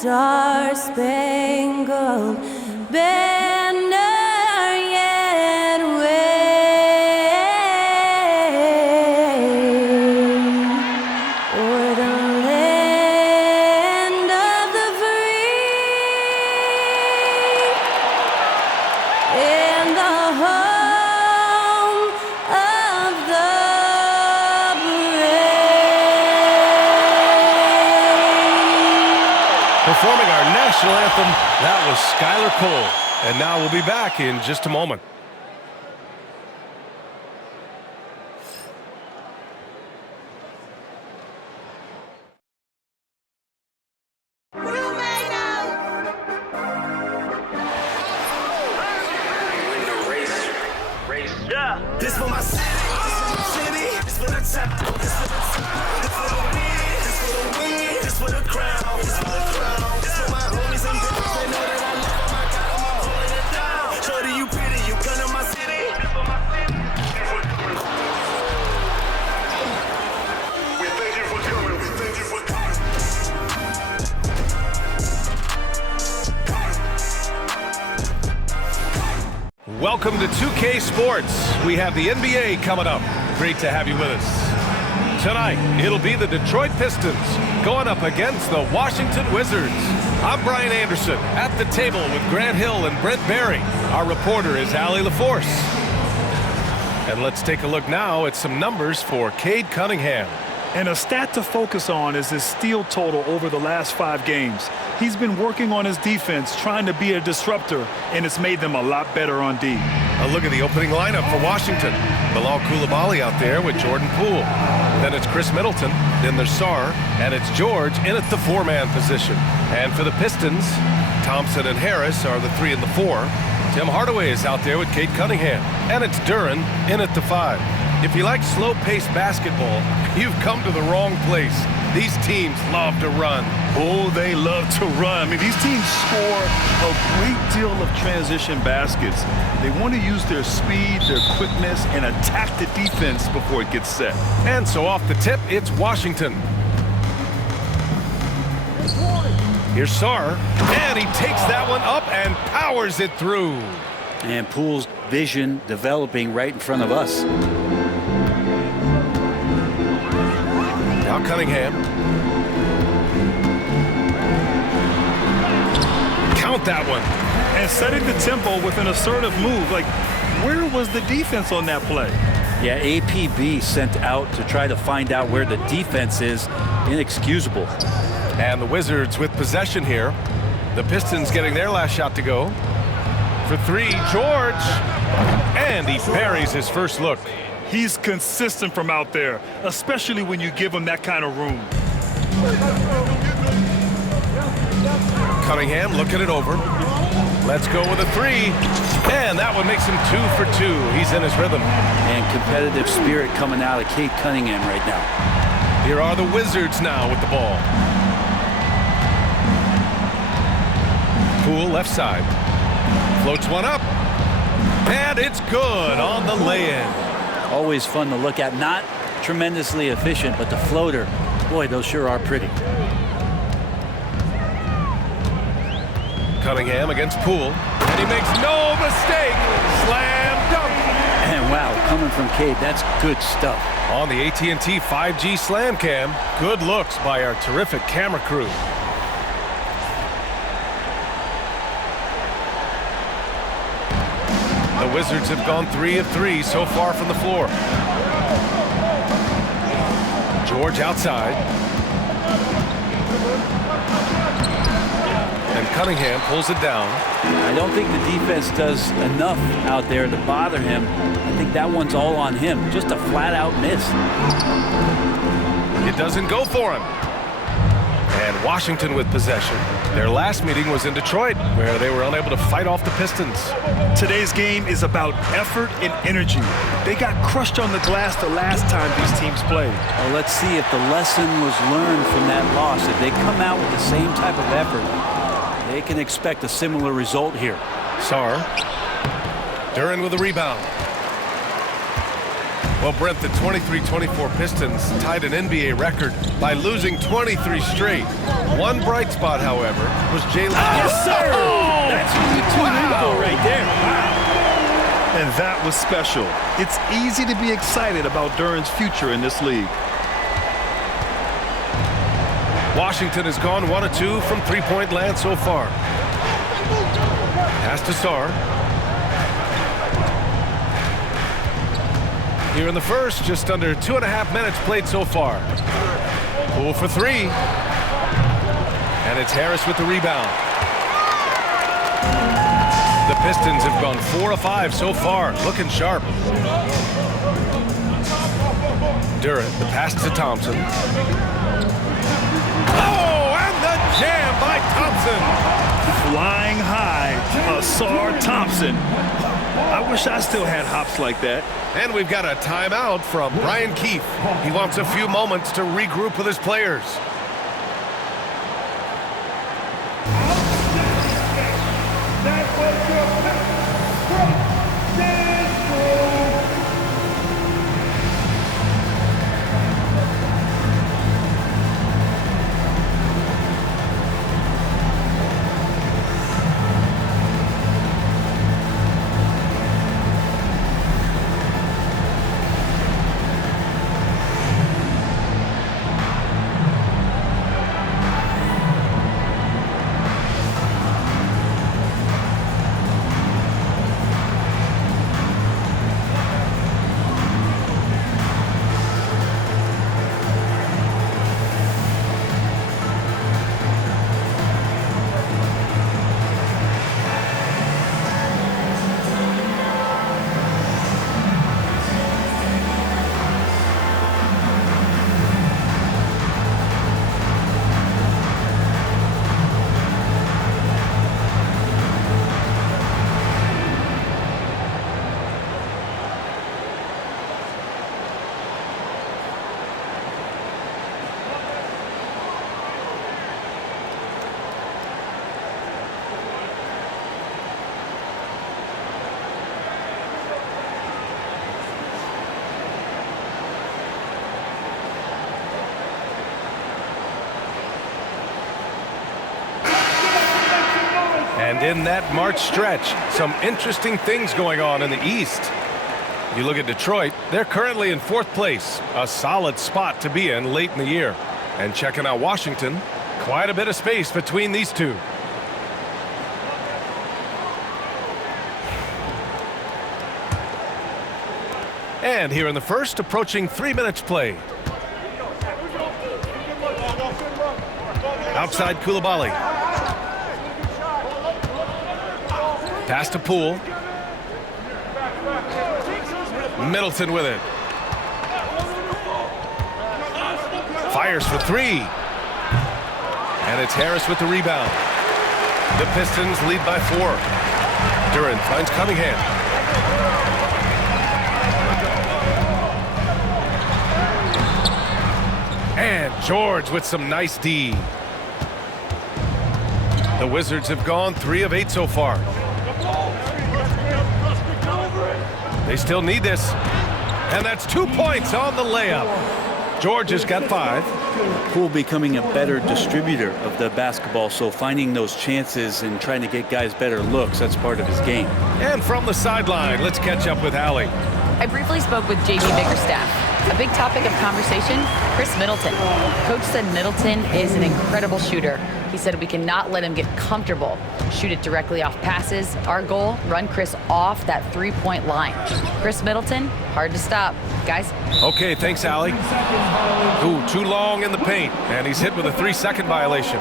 star-spangled banner yet wave o'er the land of the free and the home of the brave. Performing our national anthem, that was Skylar Cole. And now we'll be back in just a moment. This for my city, this for the top, this for the top, this for the win, this for the win, this for the crown, this for the crown, this for my homies and brothers. They know that I love them, I got them, I'm holding it down. Shorty, you pretty, you come to my city. This for my city. We thank you for coming, we thank you for coming. Welcome to 2K Sports. We have the NBA coming up. Great to have you with us. Tonight, it'll be the Detroit Pistons going up against the Washington Wizards. I'm Brian Anderson at the table with Grant Hill and Brent Barry. Our reporter is Allie LaForce. And let's take a look now at some numbers for Cade Cunningham. And a stat to focus on is his steal total over the last 5 games. He's been working on his defense, trying to be a disruptor, and it's made them a lot better on D. A look at the opening lineup for Washington. Bilal Coulibaly out there with Jordan Poole. Then it's Chris Middleton, then there's Sarr, and it's George in at the 4-man position. And for the Pistons, Thompson and Harris are the 3 and the 4. Tim Hardaway is out there with Cade Cunningham. And it's Duren in at the 5. If you like slow-paced basketball, you've come to the wrong place. These teams love to run. Oh, they love to run. I mean, these teams score a great deal of transition baskets. They want to use their speed, their quickness, and attack the defense before it gets set. And so off the tip, it's Washington. Here's Sarr, and he takes that one up and powers it through. And Poole's vision developing right in front of us. Now Cunningham. Count that one. And setting the tempo with an assertive move. Like, where was the defense on that play? Yeah, APB sent out to try to find out where the defense is. Inexcusable. And the Wizards with possession here. The Pistons getting their last shot to go. For 3, George. And he buries his first look. He's consistent from out there, especially when you give him that kind of room. Cunningham looking it over. Let's go with a 3. And that one makes him 2 for 2. He's in his rhythm. And competitive spirit coming out of Cade Cunningham right now. Here are the Wizards now with the ball. Poole left side. Floats one up. And it's good on the lay-in. Always fun to look at. Not tremendously efficient, but the floater, boy, those sure are pretty. Cunningham against Poole. And he makes no mistake. Slam dunk. And wow, coming from Cade, that's good stuff. On the AT&T 5G Slam Cam, good looks by our terrific camera crew. The Wizards have gone 3 of 3 so far from the floor. George outside. And Cunningham pulls it down. I don't think the defense does enough out there to bother him. I think that one's all on him. Just a flat-out miss. It doesn't go for him. And Washington with possession. Their last meeting was in Detroit, where they were unable to fight off the Pistons. Today's game is about effort and energy. They got crushed on the glass the last time these teams played. Well, let's see if the lesson was learned from that loss. If they come out with the same type of effort, they can expect a similar result here. Sarr. Duren with a rebound. Well, Brent, the 23-24 Pistons tied an NBA record by losing 23 straight. One bright spot, however, was Jalen. Yes, sir! Oh! That's really tune Wow. right there. Wow. And that was special. It's easy to be excited about Duran's future in this league. Washington has gone 1 of 2 from three-point land so far. Pass to Sarr. Here in the first, just under 2.5 minutes played so far. Poole for three. And it's Harris with the rebound. The Pistons have gone 4 of 5 so far, looking sharp. Durant, the pass to Thompson. Oh, and the jam by Thompson. Flying high, Sarr Thompson. I wish I still had hops like that. And we've got a timeout from Brian Keefe. He wants a few moments to regroup with his players. And in that March stretch, some interesting things going on in the East. You look at Detroit, they're currently in 4th place, a solid spot to be in late in the year. And checking out Washington, quite a bit of space between these two. And here in the first, approaching 3 minutes played. Outside Coulibaly. Pass to Poole. Middleton with it. Fires for three. And it's Harris with the rebound. The Pistons lead by 4. Durant finds Cunningham. And George with some nice D. The Wizards have gone 3 of 8 so far. They still need this. And that's 2 points on the layup. George has got 5. Poole becoming a better distributor of the basketball, so finding those chances and trying to get guys better looks, that's part of his game. And from the sideline, let's catch up with Allie. I briefly spoke with J.B. Bickerstaff. A big topic of conversation, Chris Middleton. Coach said Middleton is an incredible shooter. He said we cannot let him get comfortable. Shoot it directly off passes. Our goal, run Chris off that 3-point line. Chris Middleton, hard to stop. Guys. Okay, thanks, Allie. Ooh, too long in the paint. And he's hit with a 3-second violation.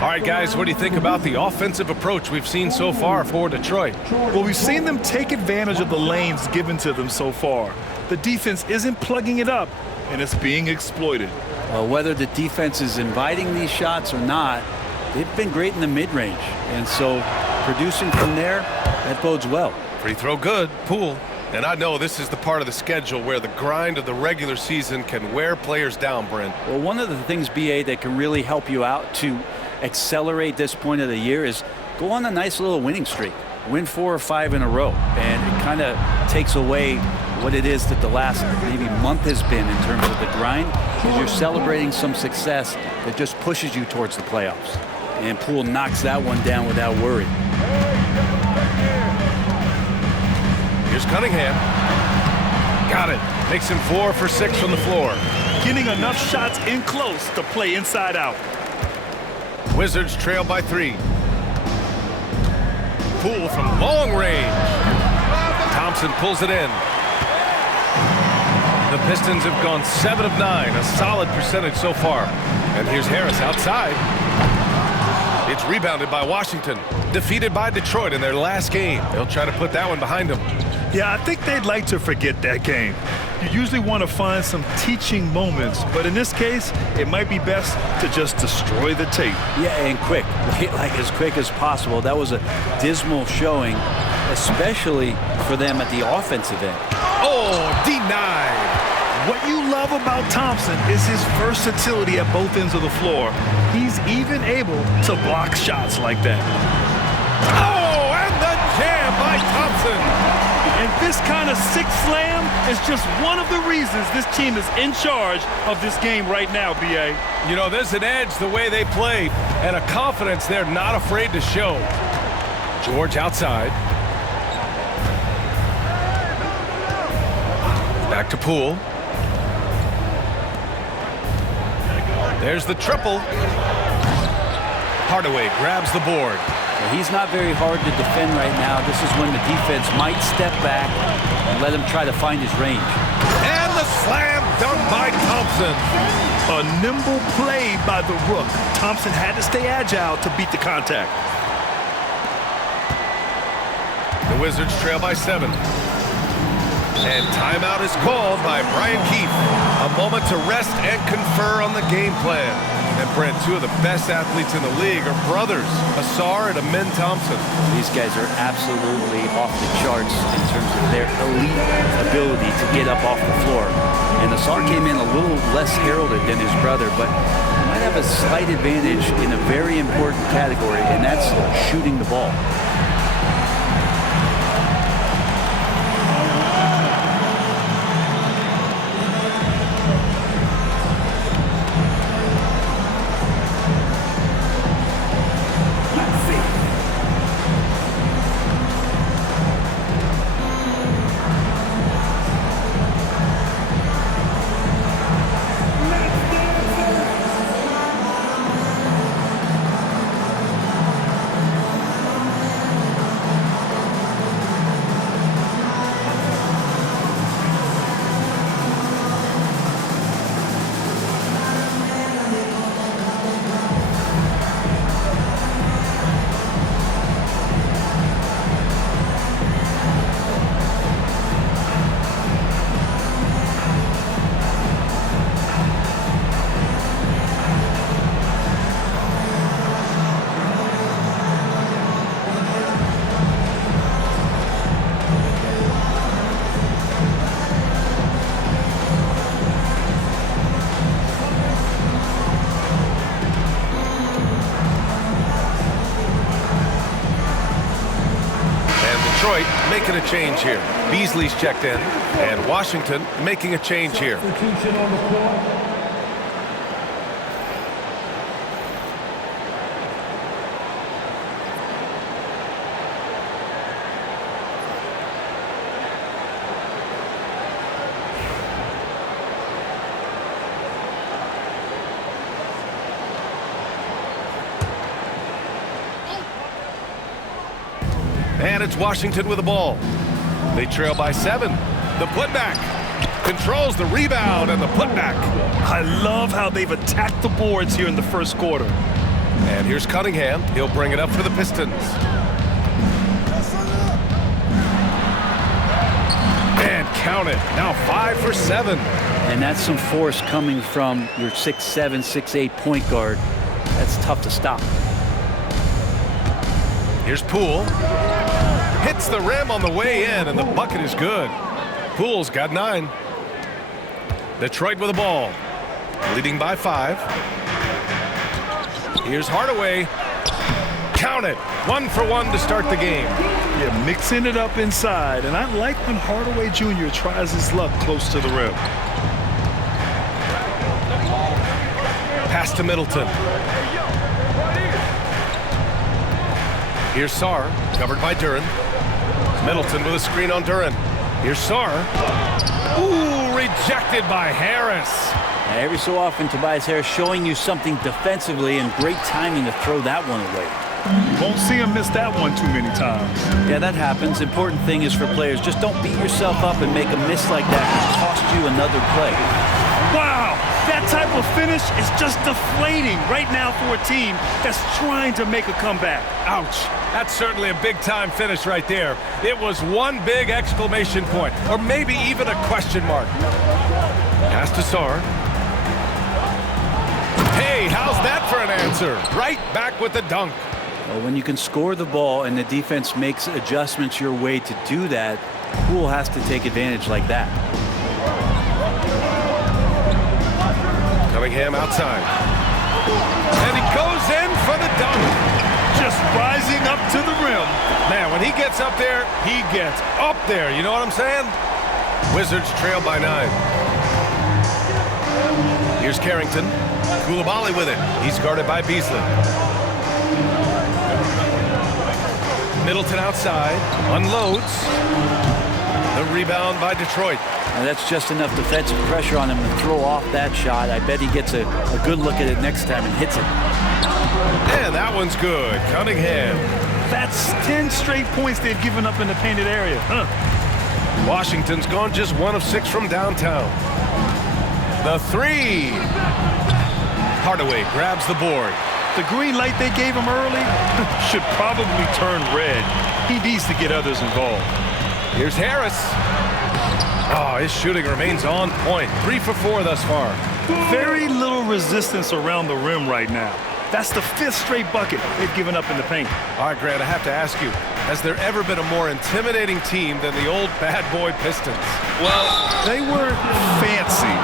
All right, guys, what do you think about the offensive approach we've seen so far for Detroit? Well, we've seen them take advantage of the lanes given to them so far. The defense isn't plugging it up, and it's being exploited. Well, whether the defense is inviting these shots or not, they've been great in the mid-range. And so producing from there, that bodes well. Free throw good. Poole. And I know this is the part of the schedule where the grind of the regular season can wear players down, Brent. Well, one of the things, BA, that can really help you out to accelerate this point of the year is go on a nice little winning streak. Win 4 or 5 in a row. And it kind of takes away what it is that the last maybe month has been in terms of the grind, because you're celebrating some success that just pushes you towards the playoffs. And Poole knocks that one down without worry. Here's Cunningham. Got it. Makes him 4 for 6 from the floor. Getting enough shots in close to play inside out. Wizards trail by 3. Poole from long range. Thompson pulls it in. The Pistons have gone 7 of 9, a solid percentage so far. And here's Harris outside. It's rebounded by Washington. Defeated by Detroit in their last game. They'll try to put that one behind them. Yeah, I think they'd like to forget that game. You usually want to find some teaching moments, but in this case, it might be best to just destroy the tape. Yeah, and quick, like as quick as possible. That was a dismal showing, especially for them at the offensive end. Oh, denied. What you love about Thompson is his versatility at both ends of the floor. He's even able to block shots like that. Oh, and the jam by Thompson. And this kind of sick slam is just one of the reasons this team is in charge of this game right now, B.A. You know, there's an edge the way they play and a confidence they're not afraid to show. George outside. Back to Poole. There's the triple. Hardaway grabs the board. Well, he's not very hard to defend right now. This is when the defense might step back and let him try to find his range. And the slam dunk by Thompson. A nimble play by the Rook. Thompson had to stay agile to beat the contact. The Wizards trail by 7. And timeout is called by Brian Keefe. A moment to rest and confer on the game plan. And Brent, 2 of the best athletes in the league are brothers, Asar and Amin Thompson. These guys are absolutely off the charts in terms of their elite ability to get up off the floor. And Asar came in a little less heralded than his brother, but might have a slight advantage in a very important category, and that's shooting the ball. Detroit making a change here. Beasley's checked in, and Washington making a change here. And it's Washington with the ball. They trail by 7. The putback controls the rebound and the putback. I love how they've attacked the boards here in the first quarter. And here's Cunningham. He'll bring it up for the Pistons. And count it. Now 5 for 7. And that's some force coming from your 6'7", 6'8" point guard. That's tough to stop. Here's Poole. Hit Hits the rim on the way in, and the bucket is good. Poole's got 9. Detroit with the ball, leading by 5. Here's Hardaway. Count it. 1 for 1 to start the game. Yeah, mixing it up inside. And I like when Hardaway Jr. tries his luck close to the rim. Pass to Middleton. Here's Sarr, covered by Duren. Middleton with a screen on Duren. Here's Sarr. Ooh, rejected by Harris. Every so often, Tobias Harris showing you something defensively, and great timing to throw that one away. You won't see him miss that one too many times. Yeah, that happens. Important thing is for players, just don't beat yourself up and make a miss like that and cost you another play. Wow, that type of finish is just deflating right now for a team that's trying to make a comeback. Ouch. That's certainly a big-time finish right there. It was one big exclamation point, or maybe even a question mark. Pass to Sarr. Hey, how's that for an answer? Right back with the dunk. Well, when you can score the ball and the defense makes adjustments your way to do that, Poole has to take advantage like that. Cunningham outside. And he goes in for the dunk. Just rising up to the rim. Man, when he gets up there, he gets up there. You know what I'm saying? Wizards trail by 9. Here's Carrington. Coulibaly with it. He's guarded by Beasley. Middleton outside. Unloads. The rebound by Detroit. Now that's just enough defensive pressure on him to throw off that shot. I bet he gets a good look at it next time and hits it. And that one's good. Cunningham. That's 10 straight points they've given up in the painted area. Washington's gone just 1 of 6 from downtown. The 3. Hardaway grabs the board. The green light they gave him early should probably turn red. He needs to get others involved. Here's Harris. Oh, his shooting remains on point. 3 for 4 thus far. Very little resistance around the rim right now. That's the 5th straight bucket they've given up in the paint. All right, Grant, I have to ask you, has there ever been a more intimidating team than the old bad boy Pistons? Well, they weren't fancy,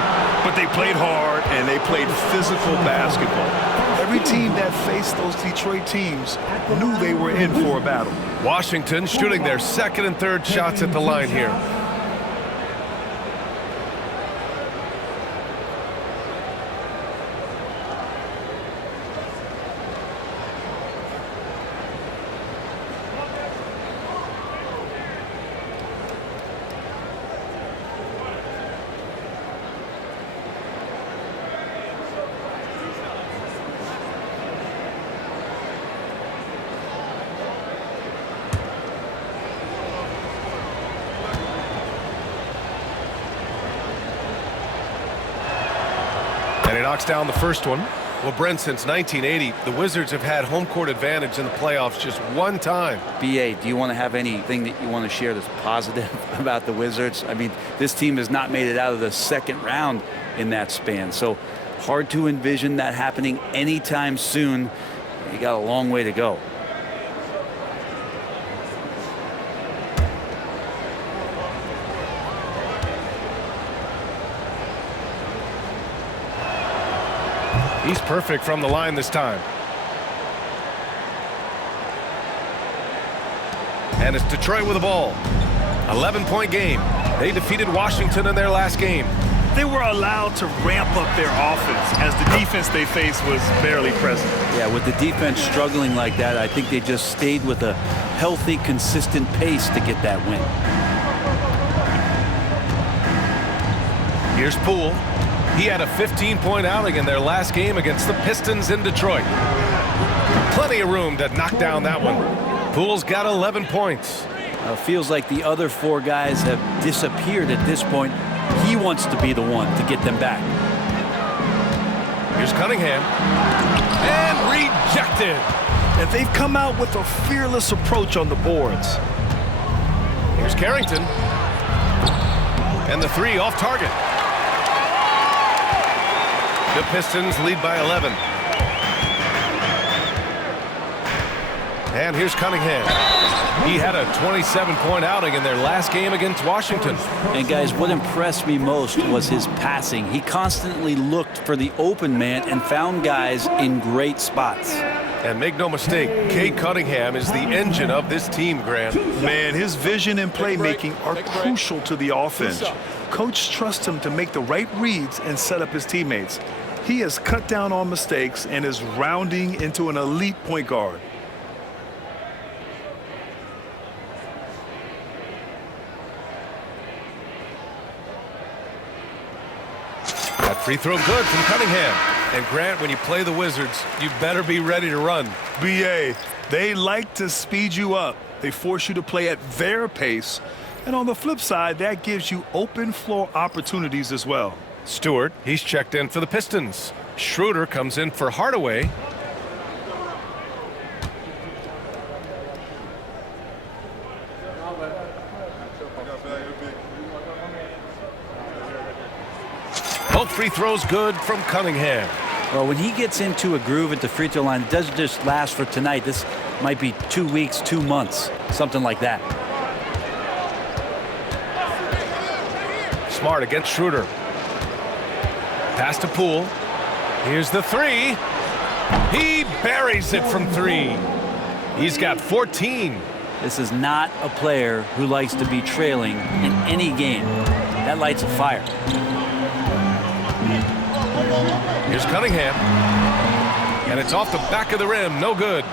but they played hard and they played physical basketball. Every team that faced those Detroit teams knew they were in for a battle. Washington shooting their 2nd and 3rd shots at the line here. And he knocks down the first one. Well, Brent, since 1980, the Wizards have had home court advantage in the playoffs just one time. BA, do you want to have anything that you want to share that's positive about the Wizards? I mean, this team has not made it out of the 2nd round in that span. So hard to envision that happening anytime soon. You got a long way to go. He's perfect from the line this time. And it's Detroit with the ball. 11-point game. They defeated Washington in their last game. They were allowed to ramp up their offense as the defense they faced was barely present. Yeah, with the defense struggling like that, I think they just stayed with a healthy, consistent pace to get that win. Here's Poole. He had a 15-point outing in their last game against the Pistons in Detroit. Plenty of room to knock down that one. Poole's got 11 points. Feels like the other 4 guys have disappeared at this point. He wants to be the one to get them back. Here's Cunningham. And rejected. And they've come out with a fearless approach on the boards. Here's Carrington. And the 3 off target. The Pistons lead by 11. And here's Cunningham. He had a 27-point outing in their last game against Washington. And guys, what impressed me most was his passing. He constantly looked for the open man and found guys in great spots. And make no mistake, Cade Cunningham is the engine of this team, Grant. Man, his vision and playmaking are crucial to the offense. Coach trusts him to make the right reads and set up his teammates. He has cut down on mistakes and is rounding into an elite point guard. That free throw good from Cunningham. And Grant, when you play the Wizards, you better be ready to run. BA, they like to speed you up. They force you to play at their pace. And on the flip side, that gives you open floor opportunities as well. Stewart, he's checked in for the Pistons. Schroeder comes in for Hardaway. Both free throws good from Cunningham. Well, when he gets into a groove at the free throw line, it doesn't just last for tonight. This might be 2 weeks, 2 months, something like that. Smart against Schroeder. Pass to Poole. Here's the three. He buries it from 3. He's got 14. This is not a player who likes to be trailing in any game. That lights a fire. Here's Cunningham. And it's off the back of the rim. No good.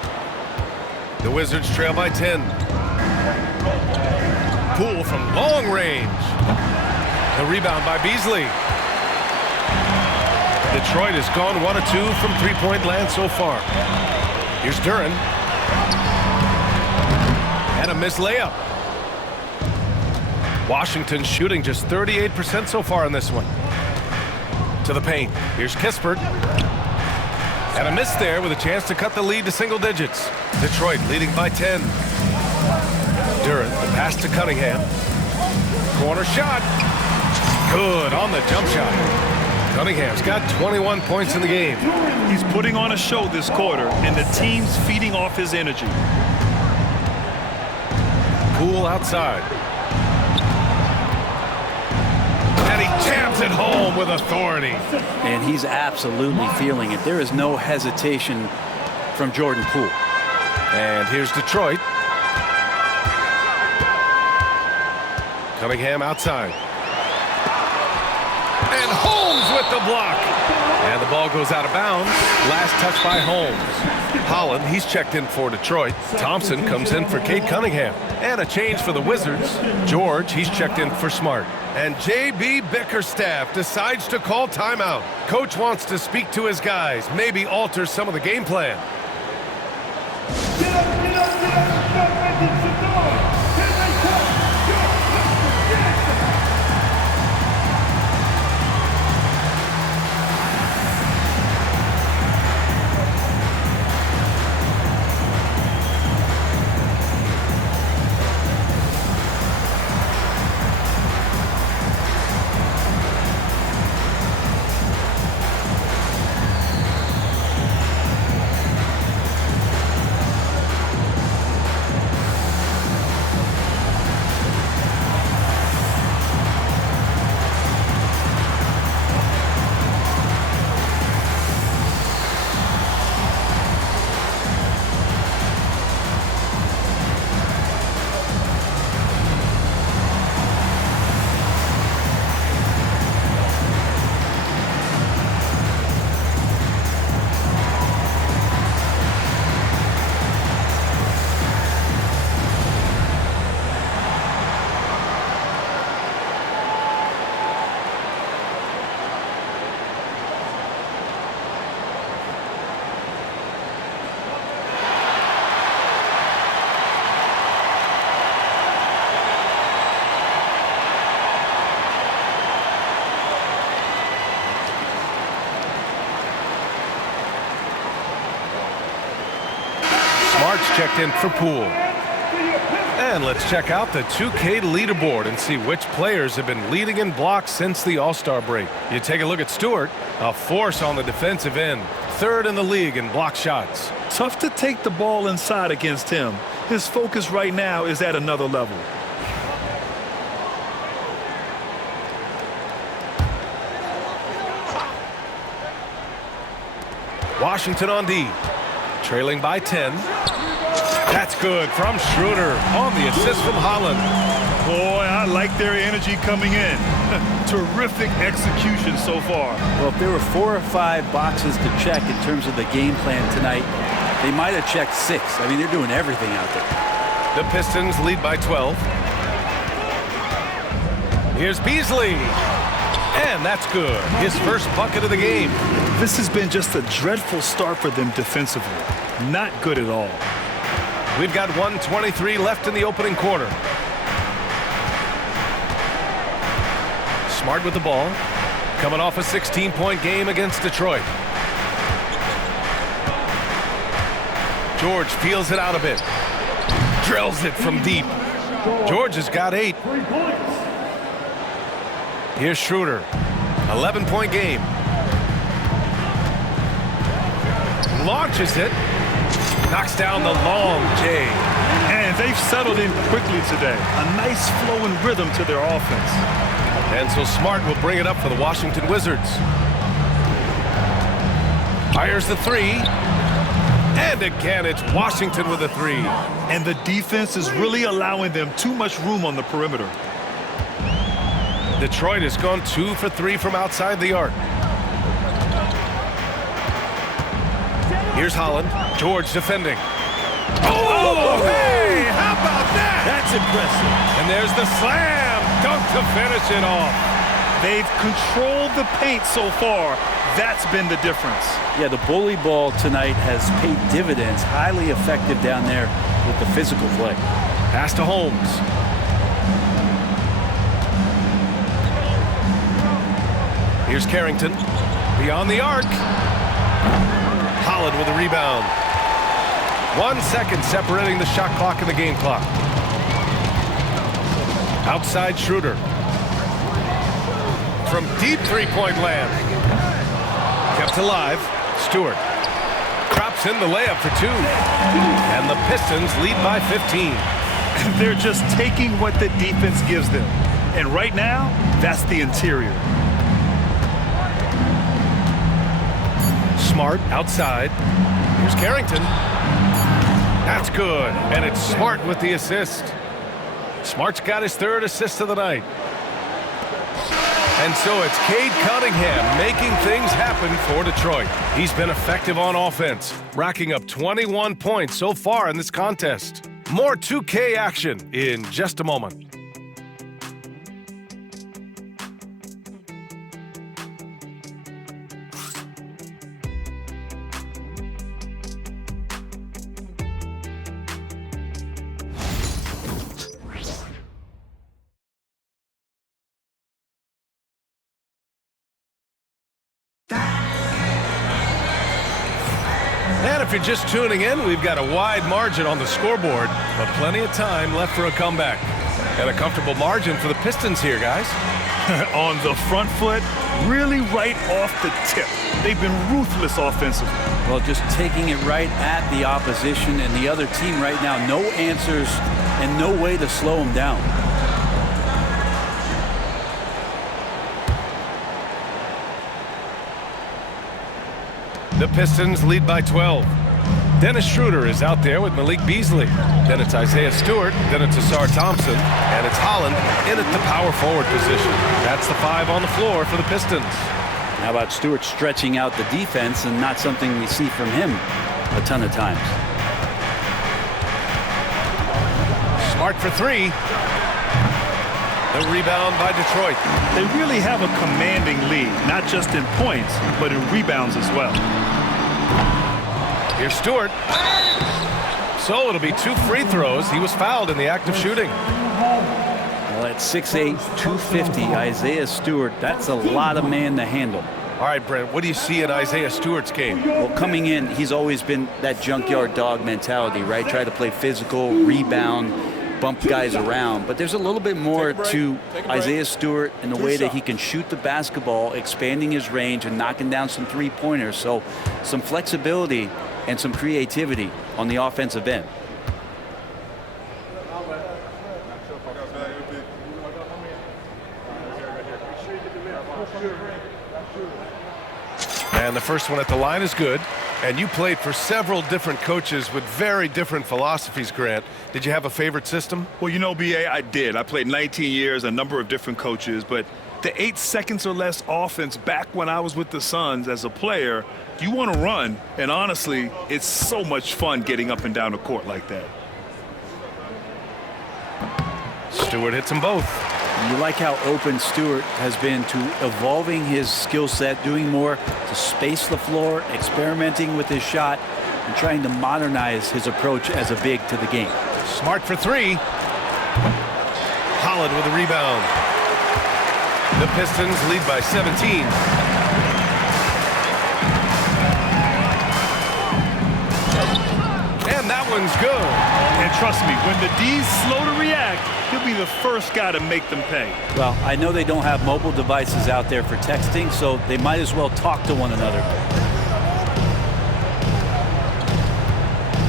The Wizards trail by 10. Poole from long range. The rebound by Beasley. Detroit has gone 1 of 2 from three-point land so far. Here's Duren. And a missed layup. Washington shooting just 38% so far in this one. To the paint. Here's Kispert. And a miss there with a chance to cut the lead to single digits. Detroit leading by 10. Duren, the pass to Cunningham. Corner shot. Good on the jump shot. Cunningham's got 21 points in the game. He's putting on a show this quarter, and the team's feeding off his energy. Poole outside. And he jams it home with authority. And he's absolutely feeling it. There is no hesitation from Jordan Poole. And here's Detroit. Cunningham outside. And Holmes with the block. And the ball goes out of bounds. Last touch by Holmes. Holland, he's checked in for Detroit. Thompson comes in for Cade Cunningham. And a change for the Wizards. George, he's checked in for Smart. And J.B. Bickerstaff decides to call timeout. Coach wants to speak to his guys, maybe alter some of the game plan. Get up, get up, get up, get up, get up, get up. Checked in for Poole. And let's check out the 2K leaderboard and see which players have been leading in blocks since the All-Star break. You take a look at Stewart, a force on the defensive end, third in the league in block shots. Tough to take the ball inside against him. His focus right now is at another level. Washington on D, trailing by 10. That's good from Schroeder on the assist from Holland. Boy, I like their energy coming in. Terrific execution so far. Well, if there were 4 or 5 boxes to check in terms of the game plan tonight, they might have checked 6. I mean, they're doing everything out there. The Pistons lead by 12. Here's Beasley. And that's good. His first bucket of the game. This has been just a dreadful start for them defensively. Not good at all. We've got 1:23 left in the opening quarter. Smart with the ball. Coming off a 16-point game against Detroit. George feels it out a bit. Drills it from deep. George has got 8. Here's Schroeder. 11-point game. Launches it. Knocks down the long J. And they've settled in quickly today. A nice flow and rhythm to their offense. And so Smart will bring it up for the Washington Wizards. Fires the 3. And again, it's Washington with a 3. And the defense is really allowing them too much room on the perimeter. Detroit has gone 2 for 3 from outside the arc. Here's Holland. George defending. Oh, hey! How about that? That's impressive. And there's the slam dunk to finish it off. They've controlled the paint so far. That's been the difference. Yeah, the bully ball tonight has paid dividends. Highly effective down there with the physical play. Pass to Holmes. Here's Carrington. Beyond the arc. Holland with a rebound. 1 second separating the shot clock and the game clock. Outside Schroeder. From deep three-point land. Kept alive. Stewart. Drops in the layup for 2. And the Pistons lead by 15. They're just taking what the defense gives them. And right now, that's the interior. Smart outside. Here's Carrington. That's good. And it's Smart with the assist. Smart's got his 3rd assist of the night. And so it's Cade Cunningham making things happen for Detroit. He's been effective on offense, racking up 21 points so far in this contest. More 2K action in just a moment. And if you're just tuning in, we've got a wide margin on the scoreboard, but plenty of time left for a comeback. And a comfortable margin for the Pistons here, guys. On the front foot, really right off the tip. They've been ruthless offensively. Well, just taking it right at the opposition and the other team right now. No answers and no way to slow them down. The Pistons lead by 12. Dennis Schroeder is out there with Malik Beasley. Then it's Isaiah Stewart. Then it's Asar Thompson. And it's Holland in at the power forward position. That's the 5 on the floor for the Pistons. How about Stewart stretching out the defense, and not something we see from him a ton of times. Smart for 3. The rebound by Detroit. They really have a commanding lead, not just in points, but in rebounds as well. Here's Stewart. So it'll be 2 free throws. He was fouled in the act of shooting. Well, at 6'8", 250, Isaiah Stewart, that's a lot of man to handle. All right, Brent, what do you see in Isaiah Stewart's game? Well, coming in, he's always been that junkyard dog mentality, right? Try to play physical, rebound, bump guys around. But there's a little bit more to Isaiah Stewart in the way that he can shoot the basketball, expanding his range and knocking down some three-pointers. So some flexibility and some creativity on the offensive end. And the first one at the line is good. And you played for several different coaches with very different philosophies, Grant. Did you have a favorite system? Well, you know, B.A., I did. I played 19 years, a number of different coaches, but the 8 seconds or less offense back when I was with the Suns as a player, you want to run, and honestly, it's so much fun getting up and down the court like that. Stewart hits them both. You like how open Stewart has been to evolving his skill set, doing more to space the floor, experimenting with his shot, and trying to modernize his approach as a big to the game. Smart for 3. Holland with the rebound. The Pistons lead by 17. And that one's good. And trust me, when the D's slow to react, he'll be the first guy to make them pay. Well, I know they don't have mobile devices out there for texting, so they might as well talk to one another.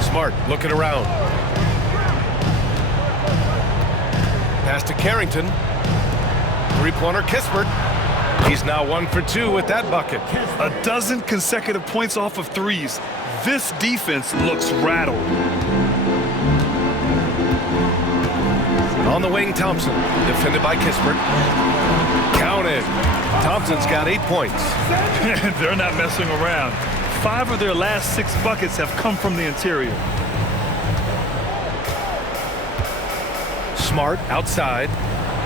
Smart looking around. Pass to Carrington. Three-pointer Kispert. He's now 1 for 2 with that bucket. A dozen consecutive points off of threes. This defense looks rattled. On the wing, Thompson, defended by Kispert. Counted. Thompson's got 8 points. They're not messing around. 5 of their last 6 buckets have come from the interior. Smart outside.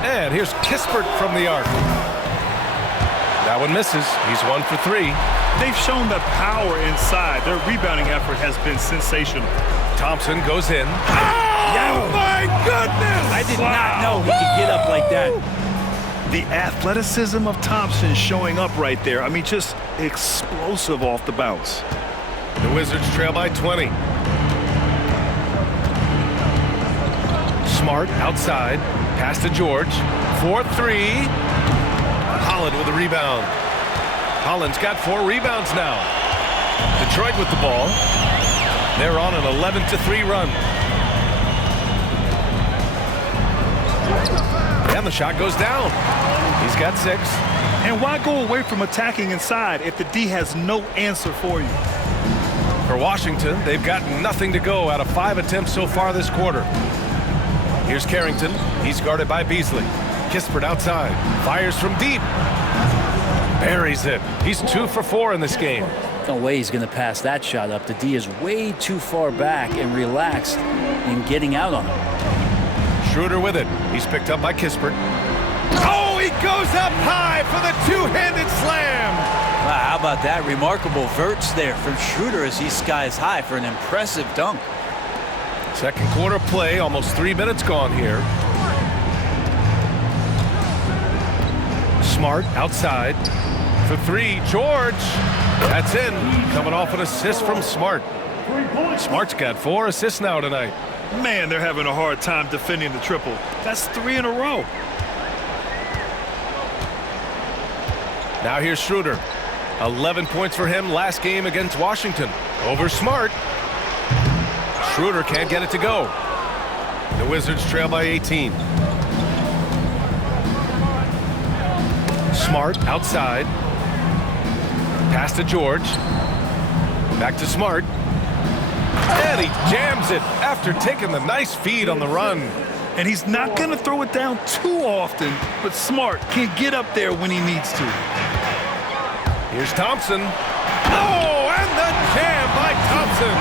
And here's Kispert from the arc. That one misses. He's 1 for 3. They've shown the power inside. Their rebounding effort has been sensational. Thompson goes in. Oh, my goodness! I did not know he could get up like that. The athleticism of Thompson showing up right there. I mean, just explosive off the bounce. The Wizards trail by 20. Smart outside. Pass to George. 4-3. Holland with the rebound. Holland's got 4 rebounds now. Detroit with the ball. They're on an 11-3 run. And the shot goes down. He's got 6. And why go away from attacking inside if the D has no answer for you? For Washington, they've got nothing to go out of 5 attempts so far this quarter. Here's Carrington. He's guarded by Beasley. Kispert outside. Fires from deep. Buries it. He's 2 for 4 in this game. No way he's going to pass that shot up. The D is way too far back and relaxed in getting out on him. Schroeder with it. He's picked up by Kispert. Oh, he goes up high for the two-handed slam. Wow, how about that? Remarkable verts there from Schroeder as he skies high for an impressive dunk. Second quarter play, almost 3 minutes gone here. Smart outside for 3. George. That's in. Coming off an assist from Smart. Smart's got 4 assists now tonight. Man, they're having a hard time defending the triple. That's 3 in a row. Now here's Schroeder. 11 points for him last game against Washington. Over Smart. Schroeder can't get it to go. The Wizards trail by 18. Smart outside. Pass to George. Back to Smart. And he jams it after taking the nice feed on the run. And he's not going to throw it down too often, but Smart can get up there when he needs to. Here's Thompson. Oh, and the jam by Thompson.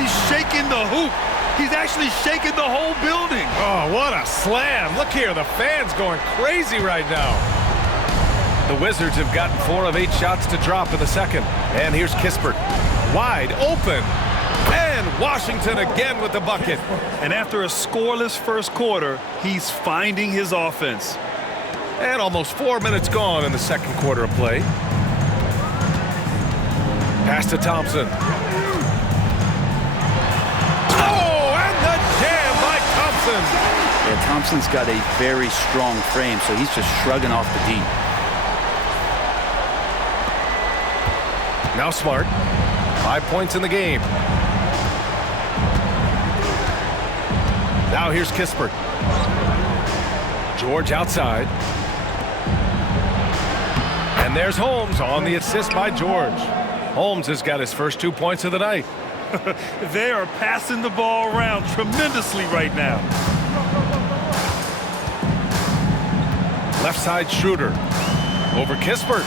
He's shaking the hoop. He's actually shaking the whole building. Oh, what a slam. Look here, the fans going crazy right now. The Wizards have gotten 4 of 8 shots to drop in the second. And here's Kispert. Wide open. And Washington again with the bucket. And after a scoreless first quarter, he's finding his offense. And almost 4 minutes gone in the second quarter of play. Pass to Thompson. Oh, and the jam by Thompson. Yeah, Thompson's got a very strong frame, so he's just shrugging off the D. Now Smart. 5 points in the game. Now here's Kispert. George outside. And there's Holmes on the assist by George. Holmes has got his first 2 points of the night. They are passing the ball around tremendously right now. Left side Schroeder. Over Kispert.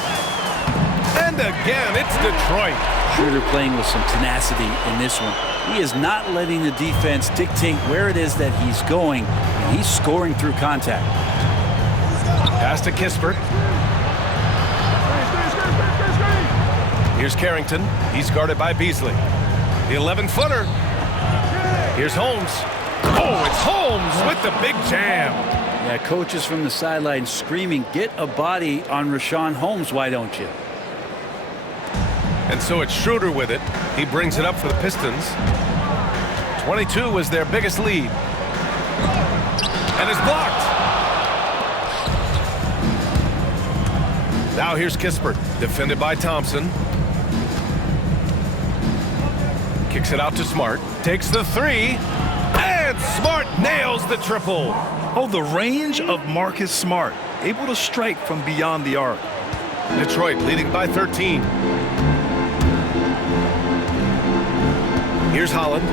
And again, it's Detroit. Schroeder playing with some tenacity in this one. He is not letting the defense dictate where it is that he's going, and he's scoring through contact. Pass to Kispert. Here's Carrington. He's guarded by Beasley. The 11-footer. Here's Holmes. Oh, it's Holmes with the big jam. Yeah, coaches from the sideline screaming, get a body on Rashawn Holmes, why don't you? And so it's Schroeder with it. He brings it up for the Pistons. 22 was their biggest lead. And it's blocked. Now here's Kispert, defended by Thompson. Kicks it out to Smart. Takes the three. And Smart nails the triple. Oh, the range of Marcus Smart. Able to strike from beyond the arc. Detroit leading by 13. Here's Holland.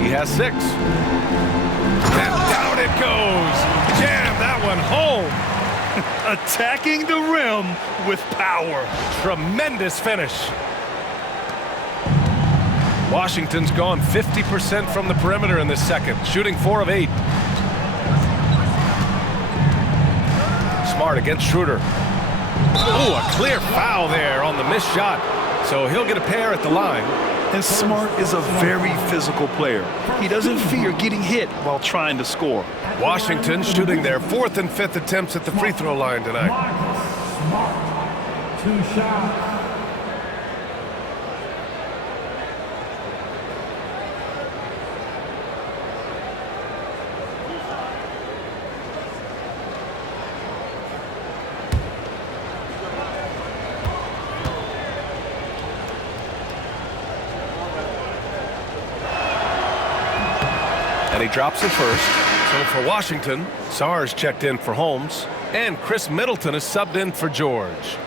He has 6. And down it goes. Jam that one home. Attacking the rim with power. Tremendous finish. Washington's gone 50% from the perimeter in this second, shooting 4 of 8. Smart against Schroeder. Ooh, a clear foul there on the missed shot. So he'll get a pair at the line. And Smart is a very physical player. He doesn't fear getting hit while trying to score. Washington shooting their 4th and 5th attempts at the free throw line tonight. Smart. 2 shots. And he drops it first. So for Washington, Sarr's checked in for Holmes, and Chris Middleton is subbed in for George.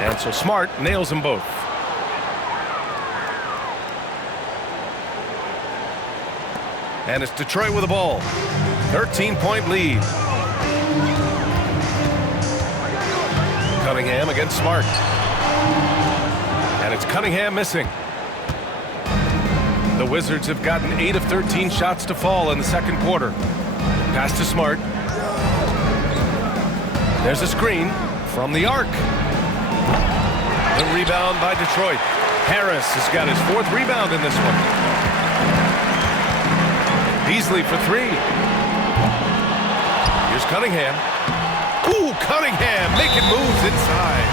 And so Smart nails them both. And it's Detroit with the ball. 13-point lead. Cunningham against Smart. And it's Cunningham missing. The Wizards have gotten 8 of 13 shots to fall in the second quarter. Pass to Smart. There's a screen from the arc. The rebound by Detroit. Harris has got his 4th rebound in this one. Beasley for 3. Here's Cunningham. Ooh, Cunningham making moves inside.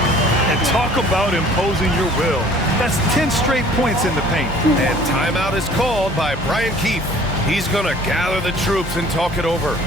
And talk about imposing your will. That's 10 straight points in the paint. And timeout is called by Brian Keefe. He's going to gather the troops and talk it over.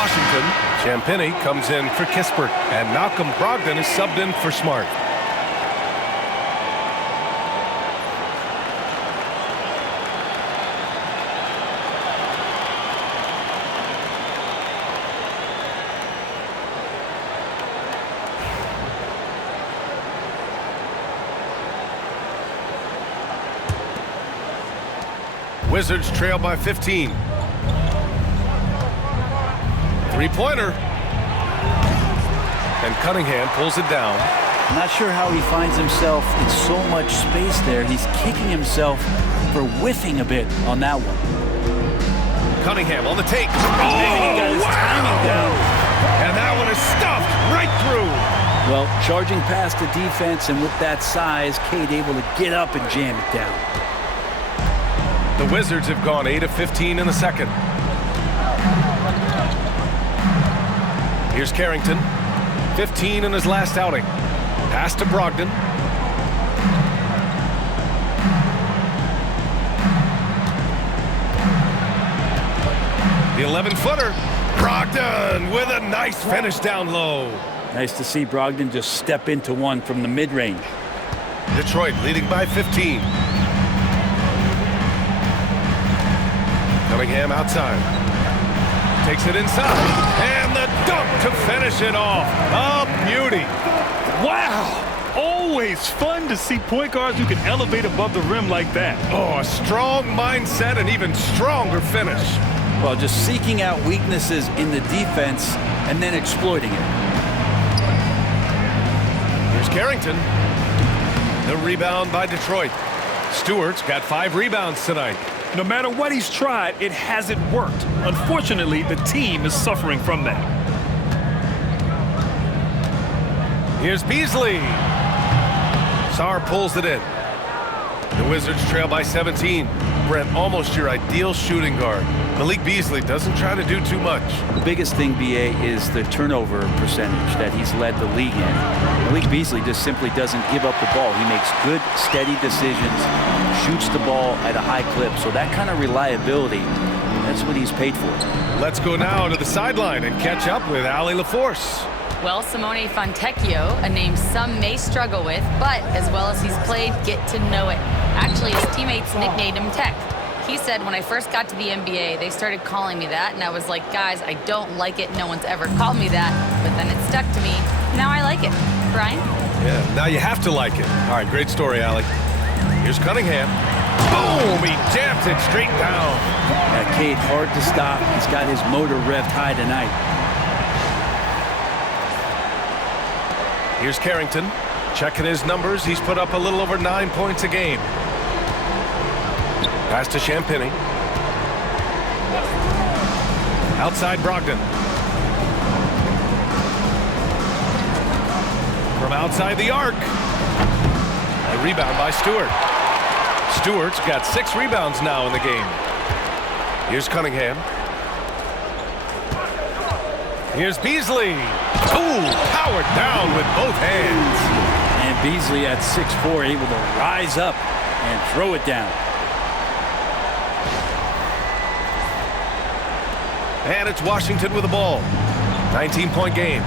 Washington, Champagnie comes in for Kispert, and Malcolm Brogdon is subbed in for Smart. Wizards trail by 15. Three-pointer. And Cunningham pulls it down. I'm not sure how he finds himself in so much space there. He's kicking himself for whiffing a bit on that one. Cunningham on the take. He got his timing down. And that one is stuffed right through. Well, charging past the defense, and with that size, Cade able to get up and jam it down. The Wizards have gone 8 of 15 in the second. Here's Carrington. 15 in his last outing. Pass to Brogdon. The 11-footer. Brogdon with a nice finish down low. Nice to see Brogdon just step into one from the mid-range. Detroit leading by 15. Cunningham outside. Takes it inside. And the dunk to finish it off. A beauty. Wow! Always fun to see point guards who can elevate above the rim like that. Oh, a strong mindset and even stronger finish. Well, just seeking out weaknesses in the defense and then exploiting it. Here's Carrington. The rebound by Detroit. Stewart's got 5 rebounds tonight. No matter what he's tried, it hasn't worked. Unfortunately, the team is suffering from that. Here's Beasley. Sarr pulls it in. The Wizards trail by 17. Brent, almost your ideal shooting guard. Malik Beasley doesn't try to do too much. The biggest thing, BA, is the turnover percentage that he's led the league in. Malik Beasley just simply doesn't give up the ball. He makes good, steady decisions, shoots the ball at a high clip. So that kind of reliability, that's what he's paid for. Let's go now to the sideline and catch up with Allie LaForce. Well, Simone Fontecchio, a name some may struggle with, but as well as he's played, get to know it. Actually, his teammates nicknamed him Tech. He said, when I first got to the NBA, they started calling me that, and I was like, guys, I don't like it. No one's ever called me that. But then it stuck to me. Now I like it. Brian? Yeah, now you have to like it. All right, great story, Allie. Here's Cunningham. Boom! He jams it straight down. Yeah, Cade, hard to stop. He's got his motor revved high tonight. Here's Carrington. Checking his numbers. He's put up a little over 9 points a game. Pass to Champagnie. Outside Brogdon. From outside the arc. A rebound by Stewart. Stewart's got 6 rebounds now in the game. Here's Cunningham. Here's Beasley. Ooh, powered down with both hands. And Beasley at 6'4", able to rise up and throw it down. And it's Washington with the ball. 19-point game.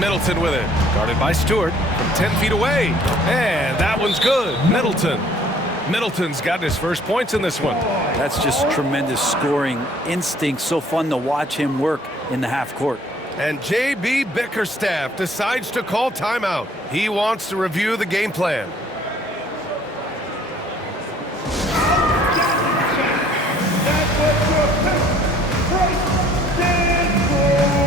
Middleton with it. Guarded by Stewart from 10 feet away. And that one's good. Middleton's got his first points in this one. That's just tremendous scoring instinct. So fun to watch him work in the half court. And J.B. Bickerstaff decides to call timeout. He wants to review the game plan. That's what your pick. Price stand for.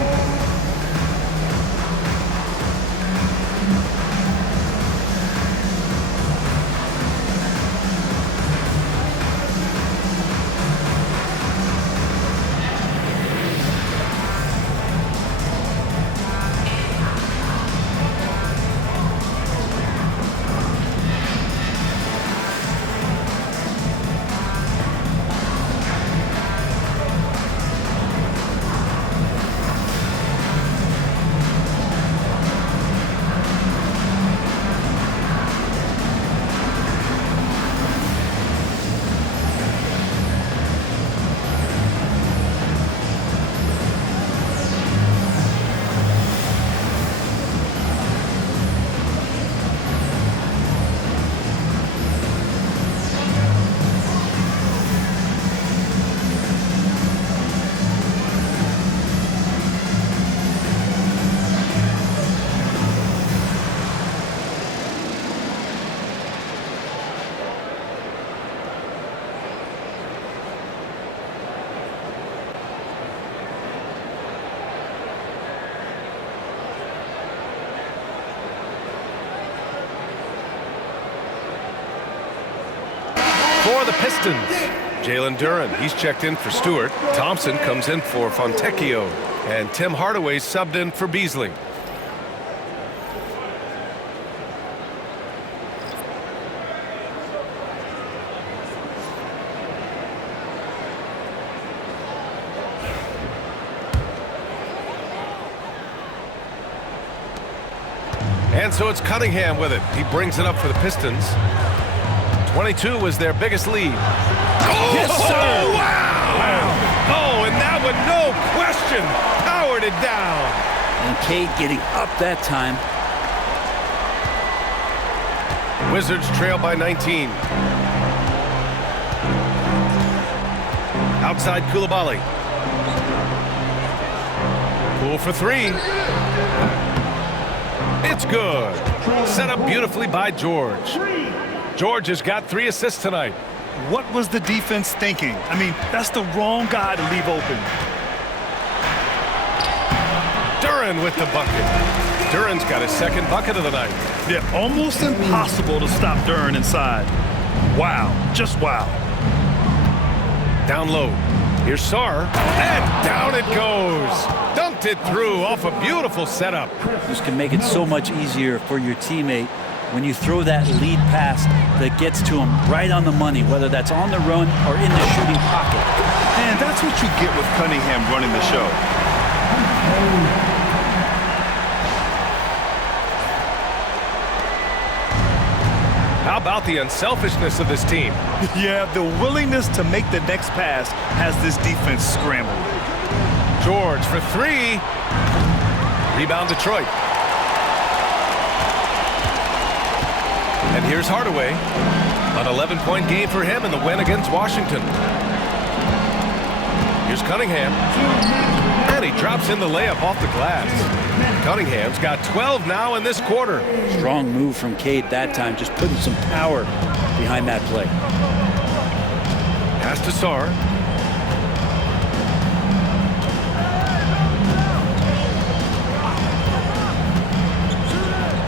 For the Pistons, Jalen Duren, he's checked in for Stewart. Thompson comes in for Fontecchio. And Tim Hardaway subbed in for Beasley. And so it's Cunningham with it. He brings it up for the Pistons. 22 was their biggest lead. Oh, Yes, sir. Wow! Oh, and that one, no question, powered it down. And Cade getting up that time. Wizards trail by 19. Outside Coulibaly. Poole for three. It's good. Set up beautifully by George. George has got 3 assists tonight. What was the defense thinking? I mean, that's the wrong guy to leave open. Duren with the bucket. Duren's got his second bucket of the night. Yeah, almost impossible to stop Duren inside. Wow, just wow. Down low. Here's Sarr. And down it goes. Dunked it through off a beautiful setup. This can make it so much easier for your teammate when you throw that lead pass that gets to him right on the money, whether that's on the run or in the shooting pocket. And that's what you get with Cunningham running the show. How about the unselfishness of this team? Yeah, the willingness to make the next pass has this defense scrambled. George for 3. Rebound Detroit. And here's Hardaway. An 11-point game for him in the win against Washington. Here's Cunningham. And he drops in the layup off the glass. Cunningham's got 12 now in this quarter. Strong move from Cade that time, just putting some power behind that play. Pass to Sarr.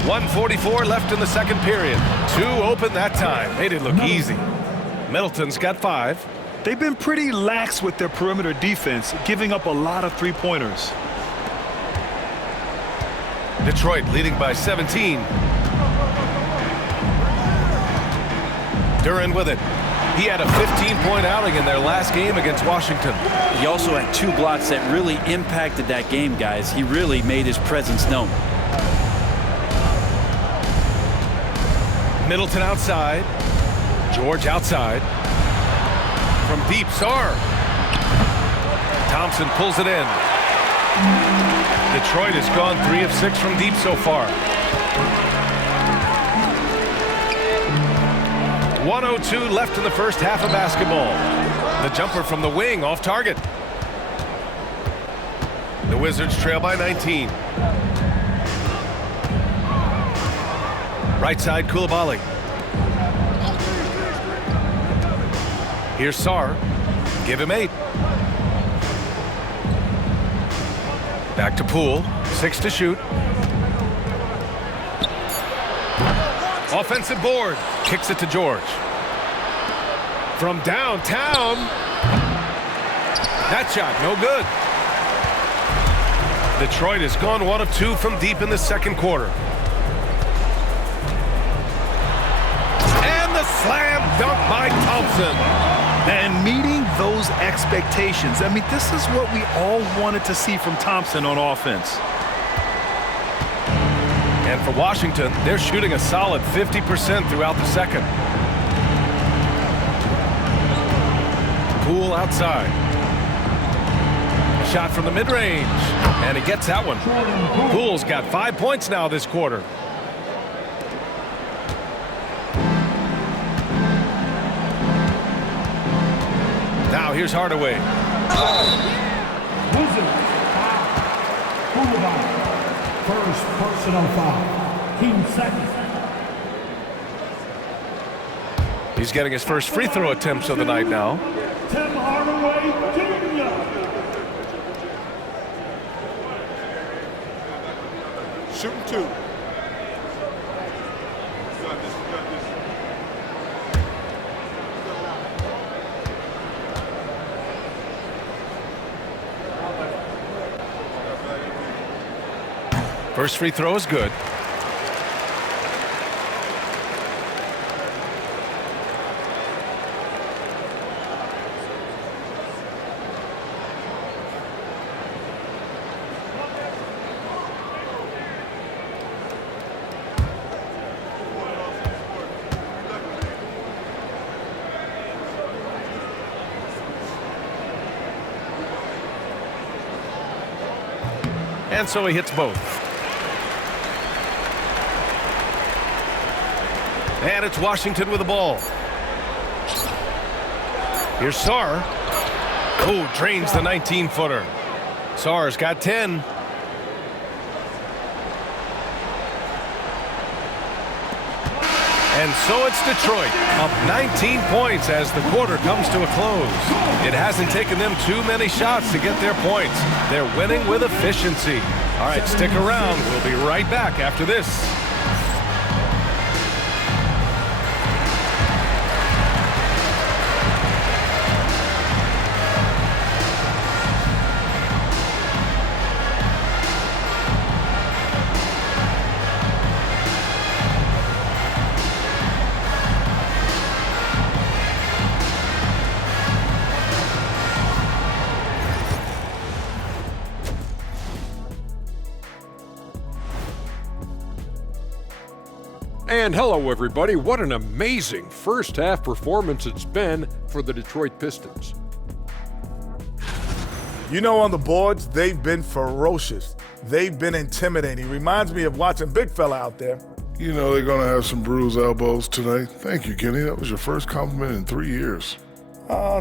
.144 left in the second period. 2 open that time. Made it look easy. Middleton's got 5. They've been pretty lax with their perimeter defense, giving up a lot of three-pointers. Detroit leading by 17. Duren with it. He had a 15-point outing in their last game against Washington. He also had 2 blocks that really impacted that game, guys. He really made his presence known. Middleton outside. George outside. From deep, Sarr. Thompson pulls it in. Detroit has gone 3 of 6 from deep so far. 1:02 left in the first half of basketball. The jumper from the wing off target. The Wizards trail by 19. Right side, Coulibaly. Here's Sarr. Give him 8. Back to Poole. 6 to shoot. Offensive board. Kicks it to George. From downtown. That shot, no good. Detroit has gone 1 of 2 from deep in the second quarter. And the slam dunk by Thompson. And meeting those expectations. I mean, this is what we all wanted to see from Thompson on offense. And for Washington, they're shooting a solid 50% throughout the second. Poole outside. A shot from the mid-range. And he gets that one. Poole's got 5 points now this quarter. Now here's Hardaway. Wizards. Coulibaly. First personal foul. Team second. He's getting his first free throw attempts of the night now. Tim Hardaway Jr. Shooting 2. First free throw is good. And so he hits both. And it's Washington with the ball. Here's Sarr. Oh, drains the 19-footer. Sarr's got 10. And so it's Detroit, up 19 points as the quarter comes to a close. It hasn't taken them too many shots to get their points. They're winning with efficiency. All right, stick around. We'll be right back after this. And hello, everybody. What an amazing first half performance it's been for the Detroit Pistons. You know, on the boards, they've been ferocious. They've been intimidating. Reminds me of watching big fella out there. You know they're going to have some bruised elbows tonight. Thank you, Kenny. That was your first compliment in 3 years.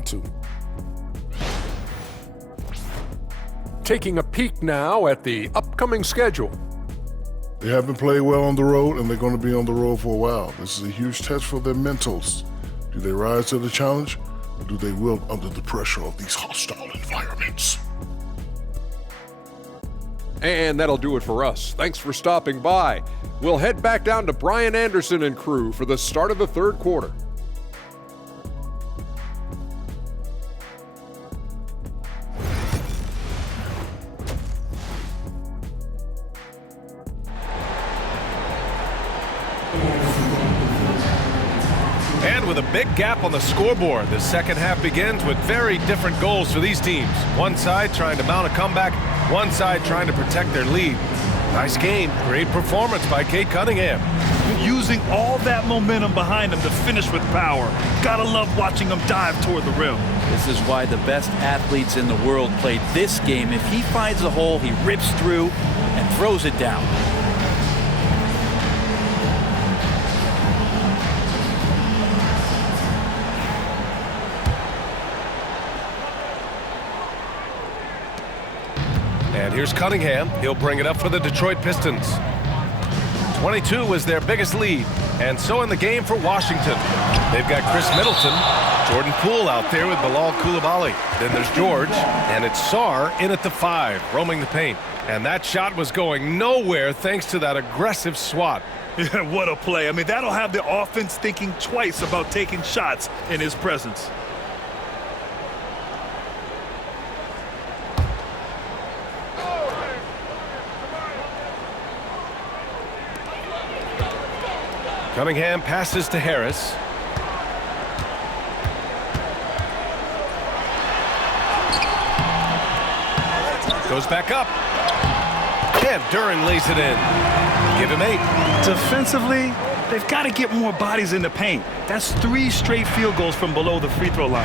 Two. Taking a peek now at the upcoming schedule. They haven't played well on the road, and they're going to be on the road for a while. This is a huge test for their mentals. Do they rise to the challenge, or do they wilt under the pressure of these hostile environments? And that'll do it for us. Thanks for stopping by. We'll head back down to Brian Anderson and crew for the start of the third quarter. And with a big gap on the scoreboard, the second half begins with very different goals for these teams. One side trying to mount a comeback, one side trying to protect their lead. Nice game, great performance by Cade Cunningham. Using all that momentum behind him to finish with power. Gotta love watching him dive toward the rim. This is why the best athletes in the world play this game. If he finds a hole, he rips through and throws it down. And here's Cunningham. He'll bring it up for the Detroit Pistons. 22 was their biggest lead. And so in the game for Washington, they've got Chris Middleton, Jordan Poole out there with Bilal Coulibaly. Then there's George, and it's Sarr in at the 5, roaming the paint. And that shot was going nowhere thanks to that aggressive swat. Yeah, what a play. I mean, that'll have the offense thinking twice about taking shots in his presence. Cunningham passes to Harris. Goes back up. And Duren lays it in. Give him 8. Defensively, they've got to get more bodies in the paint. That's 3 straight field goals from below the free throw line.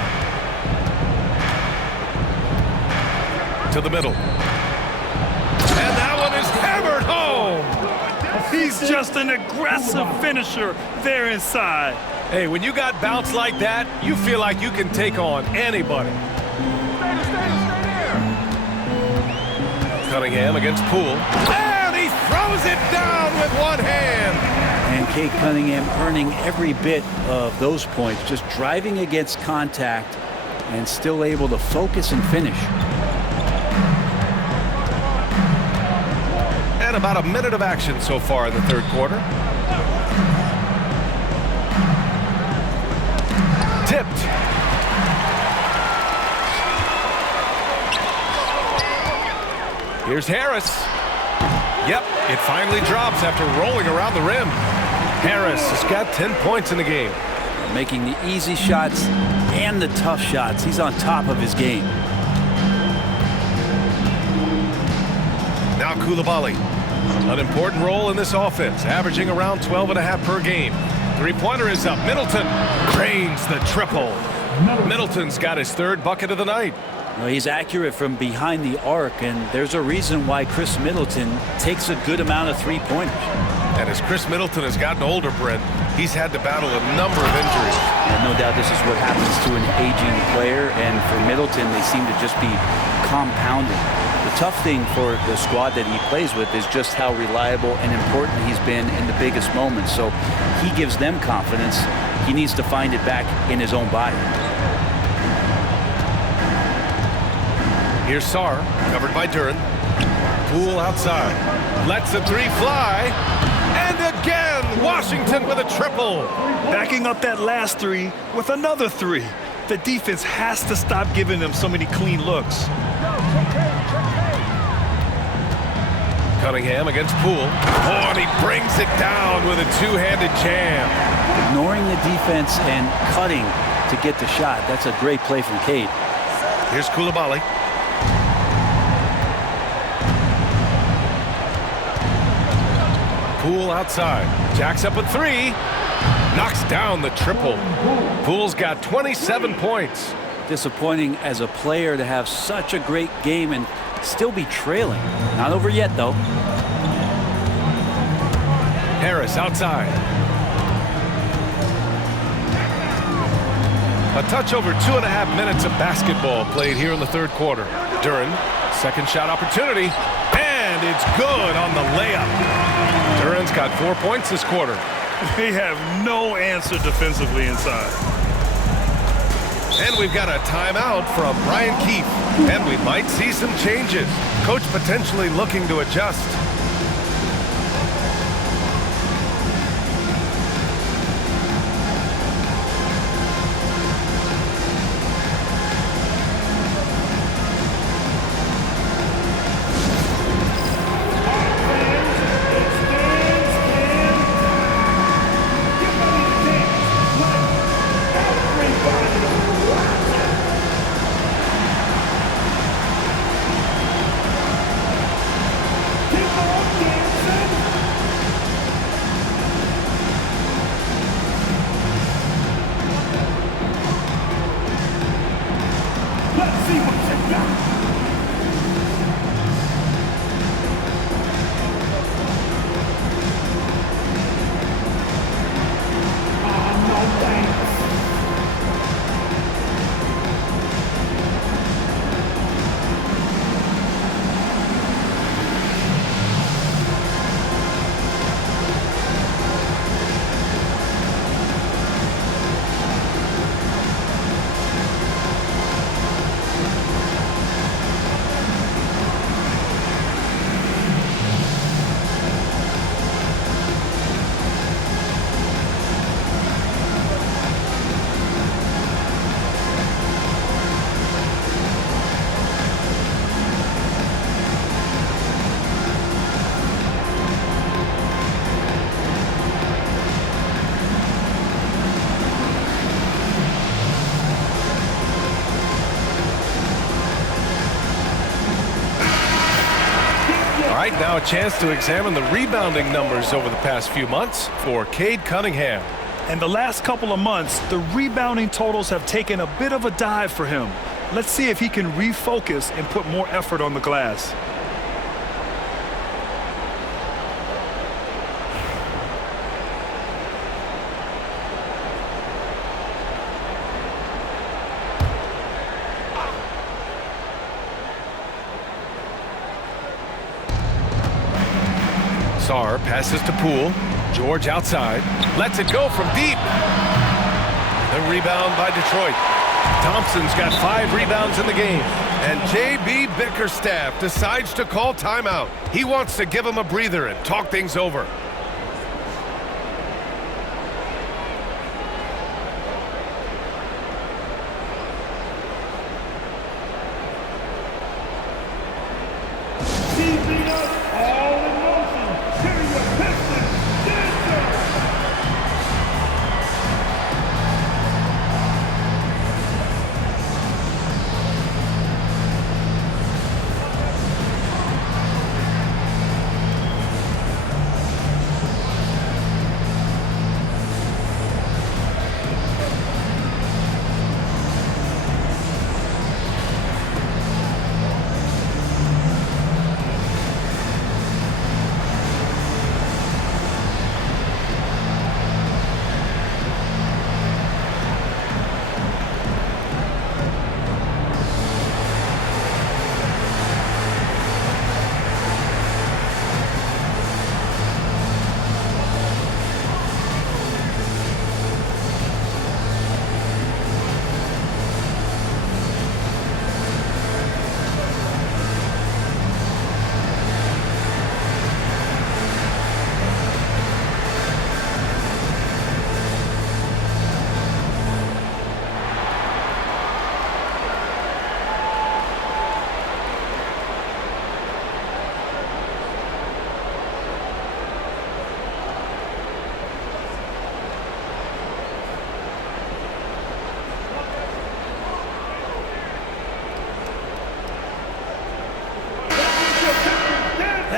To the middle. And that one is hammered home. He's just an aggressive finisher there inside. Hey, when you got bounce like that, you feel like you can take on anybody. Cunningham against Poole. And he throws it down with one hand. And Cade Cunningham earning every bit of those points, just driving against contact and still able to focus and finish. And about a minute of action so far in the third quarter. Tipped. Here's Harris. Yep, it finally drops after rolling around the rim. Harris has got 10 points in the game. Making the easy shots and the tough shots. He's on top of his game. Now Coulibaly. An important role in this offense, averaging around 12.5 per game. Three-pointer is up. Middleton drains the triple. Middleton's got his third bucket of the night. Well, he's accurate from behind the arc, and there's a reason why Chris Middleton takes a good amount of three-pointers. And as Chris Middleton has gotten older, Brent, he's had to battle a number of injuries. And no doubt this is what happens to an aging player, and for Middleton, they seem to just be compounding. The tough thing for the squad that he plays with is just how reliable and important he's been in the biggest moments. So he gives them confidence. He needs to find it back in his own body. Here's Sarr, covered by Duren. Poole outside. Lets the three fly. And again, Washington with a triple. Backing up that last three with another three. The defense has to stop giving them so many clean looks. Cunningham against Poole. Oh, and he brings it down with a two-handed jam. Ignoring the defense and cutting to get the shot. That's a great play from Cade. Here's Coulibaly. Poole outside. Jacks up a three. Knocks down the triple. Poole's got 27 points. Disappointing as a player to have such a great game and still be trailing. Not over yet, though. Harris outside. A touch over 2.5 minutes of basketball played here in the third quarter. Duren, second shot opportunity, and it's good on the layup. Duren's got 4 points this quarter. They have no answer defensively inside. And we've got a timeout from Brian Keefe. And we might see some changes. Coach potentially looking to adjust. Now a chance to examine the rebounding numbers over the past few months for Cade Cunningham. And the last couple of months, the rebounding totals have taken a bit of a dive for him. Let's see if he can refocus and put more effort on the glass. Sarr passes to Poole. George outside. Lets it go from deep. The rebound by Detroit. Thompson's got 5 rebounds in the game. And J.B. Bickerstaff decides to call timeout. He wants to give him a breather and talk things over. Keeping us all in motion.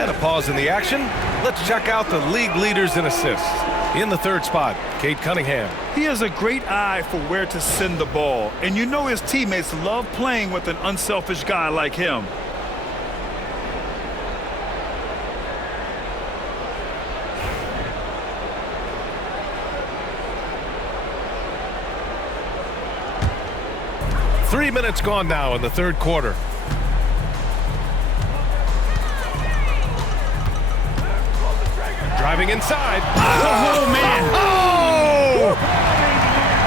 And a pause in the action. Let's check out the league leaders in assists. In the third spot, Cade Cunningham. He has a great eye for where to send the ball, and you know his teammates love playing with an unselfish guy like him. Three minutes gone now in the third quarter. Driving inside. Oh, man. Oh!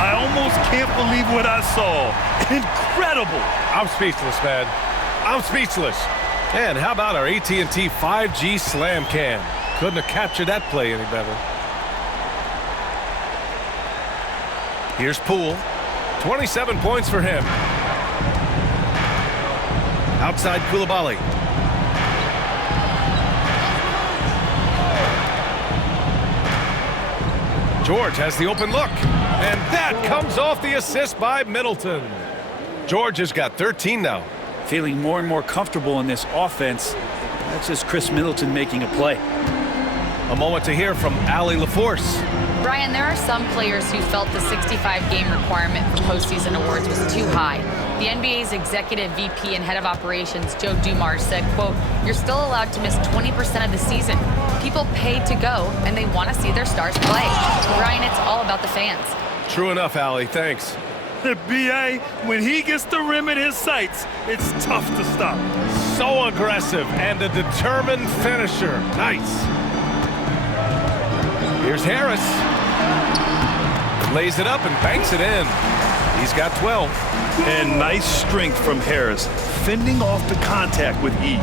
I almost can't believe what I saw. Incredible. I'm speechless, man. I'm speechless. And how about our AT&T 5G Slam Cam? Couldn't have captured that play any better. Here's Poole. 27 points for him. Outside Coulibaly. George has the open look. And that comes off the assist by Middleton. George has got 13 now. Feeling more and more comfortable in this offense. That's just Chris Middleton making a play. A moment to hear from Allie LaForce. Brian, there are some players who felt the 65-game requirement for postseason awards was too high. The NBA's executive VP and head of operations, Joe Dumars, said, quote, "You're still allowed to miss 20% of the season. People paid to go, and they want to see their stars play." Brian, it's all about the fans. True enough, Allie. Thanks. B.A., when he gets the rim in his sights, it's tough to stop. So aggressive and a determined finisher. Nice. Here's Harris. Lays it up and banks it in. He's got 12. And nice strength from Harris, fending off the contact with ease.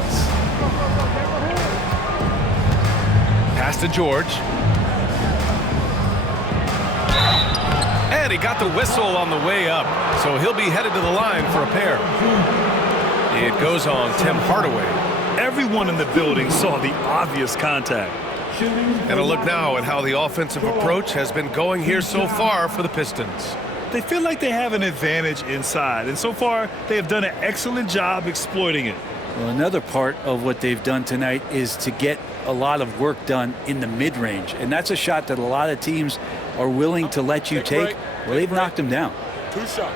Pass to George. And he got the whistle on the way up, so he'll be headed to the line for a pair. It goes on Tim Hardaway. Everyone in the building saw the obvious contact. And a look now at how the offensive approach has been going here so far for the Pistons. They feel like they have an advantage inside, and so far they have done an excellent job exploiting it. Well, another part of what they've done tonight is to get a lot of work done in the mid-range, and that's a shot that a lot of teams are willing to let you take. Well, they've knocked them down. 2 shots.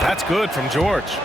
That's good from George.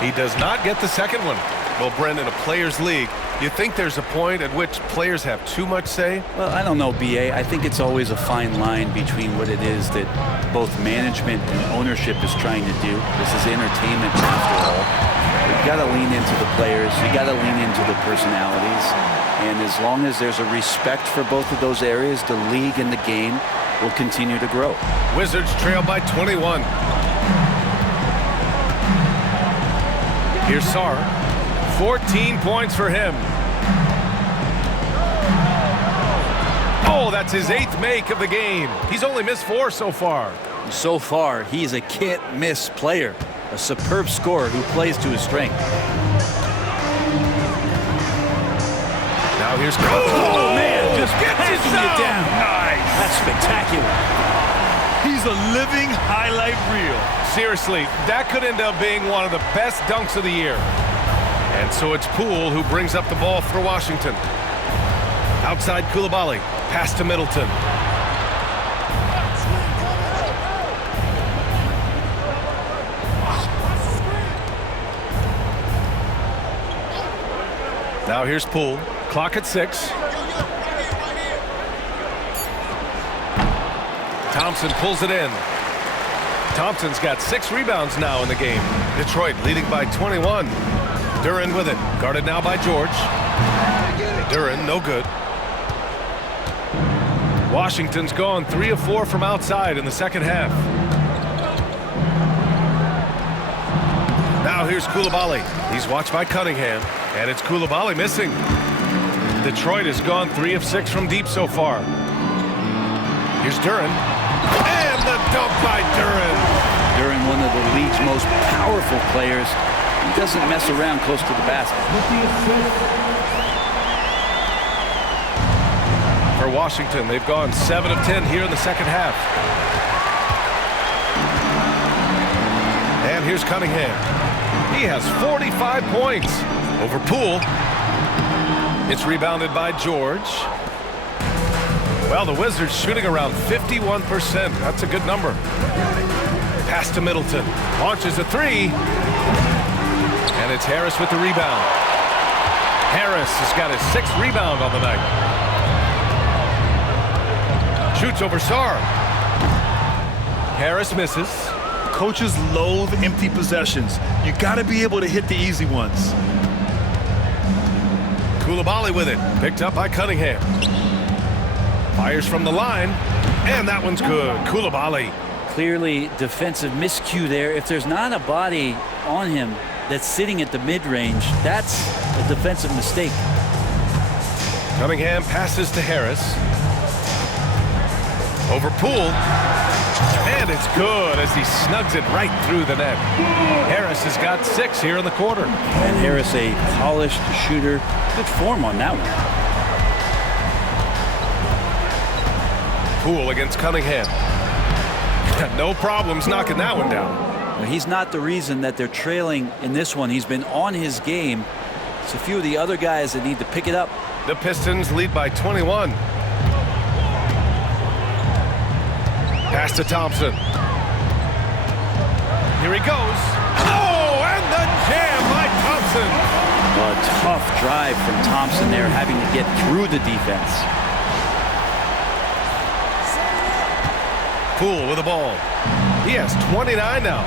He does not get the second one. Well, Brendan, a players' league, you think there's a point at which players have too much say? Well, I don't know, B.A. I think it's always a fine line between what it is that both management and ownership is trying to do. This is entertainment after all. You've got to lean into the players. You got to lean into the personalities. And as long as there's a respect for both of those areas, the league and the game will continue to grow. Wizards trail by 21. Here's Sarr. 14 points for him. Oh, that's his 8th make of the game. He's only missed 4 so far. So far, he's a can't-miss player. A superb scorer who plays to his strength. Now here's Oh, man, just gets it down. Nice. That's spectacular. He's a living highlight reel. Seriously, that could end up being one of the best dunks of the year. And so it's Poole who brings up the ball for Washington. Outside Coulibaly, pass to Middleton. Now here's Poole. Clock at 6. Thompson pulls it in. Thompson's got 6 rebounds now in the game. Detroit leading by 21. Duren with it. Guarded now by George. Duren, no good. Washington's gone 3 of 4 from outside in the second half. Now here's Coulibaly. He's watched by Cunningham, and it's Coulibaly missing. Detroit has gone 3 of 6 from deep so far. Here's Duren. And the dunk by Duren. Duren, one of the league's most powerful players. He doesn't mess around close to the basket. For Washington, they've gone 7 of 10 here in the second half. And here's Cunningham. He has 45 points over Poole. It's rebounded by George. Well, the Wizards shooting around 51%. That's a good number. Pass to Middleton. Launches a 3. And it's Harris with the rebound. Harris has got his 6th rebound on the night. Shoots over Sarr. Harris misses. Coaches loathe empty possessions. You got to be able to hit the easy ones. Coulibaly with it. Picked up by Cunningham. Fires from the line. And that one's good. Coulibaly. Clearly defensive miscue there. If there's not a body on him that's sitting at the mid-range, that's a defensive mistake. Cunningham passes to Harris. Over Poole. And it's good as he snugs it right through the net. Harris has got 6 here in the quarter. And Harris, a polished shooter. Good form on that one. Poole against Cunningham. No problems knocking that one down. Well, he's not the reason that they're trailing in this one. He's been on his game. It's a few of the other guys that need to pick it up. The Pistons lead by 21. Pass to Thompson. Here he goes. Oh, and the jam by Thompson. A tough drive from Thompson there, having to get through the defense. Poole with the ball. He has 29 now.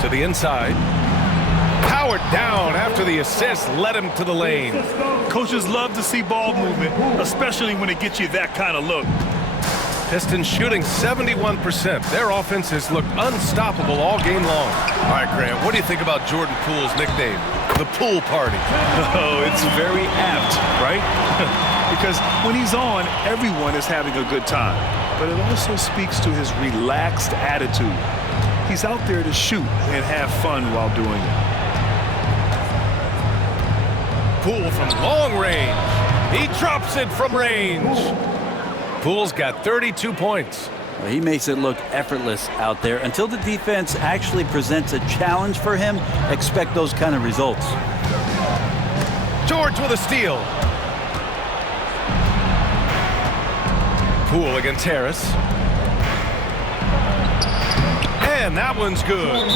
To the inside. Powered down after the assist led him to the lane. Coaches love to see ball movement, especially when it gets you that kind of look. Pistons shooting 71%. Their offense has looked unstoppable all game long. All right, Graham, what do you think about Jordan Poole's nickname, the Pool Party? Oh, it's very apt, right? Because when he's on, everyone is having a good time. But it also speaks to his relaxed attitude. He's out there to shoot and have fun while doing it. Poole from long range. He drops it from range. Poole's got 32 points. Well, he makes it look effortless out there. Until the defense actually presents a challenge for him, expect those kind of results. George with a steal. Poole against Harris. And that one's good.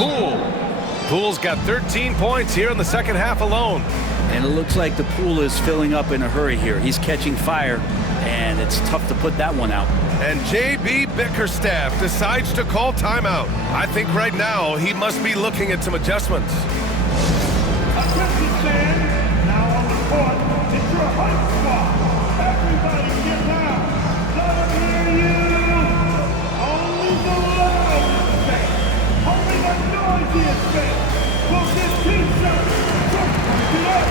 Poole's got 13 points here in the second half alone. And it looks like the pool is filling up in a hurry here. He's catching fire, and it's tough to put that one out. And J.B. Bickerstaff decides to call timeout. I think right now he must be looking at some adjustments. Attention fans, now on the court, it's your hype squad. Everybody get down. Let them hear you. Only the loudest fans, only the noisiest fans will get T-shirts. Get up.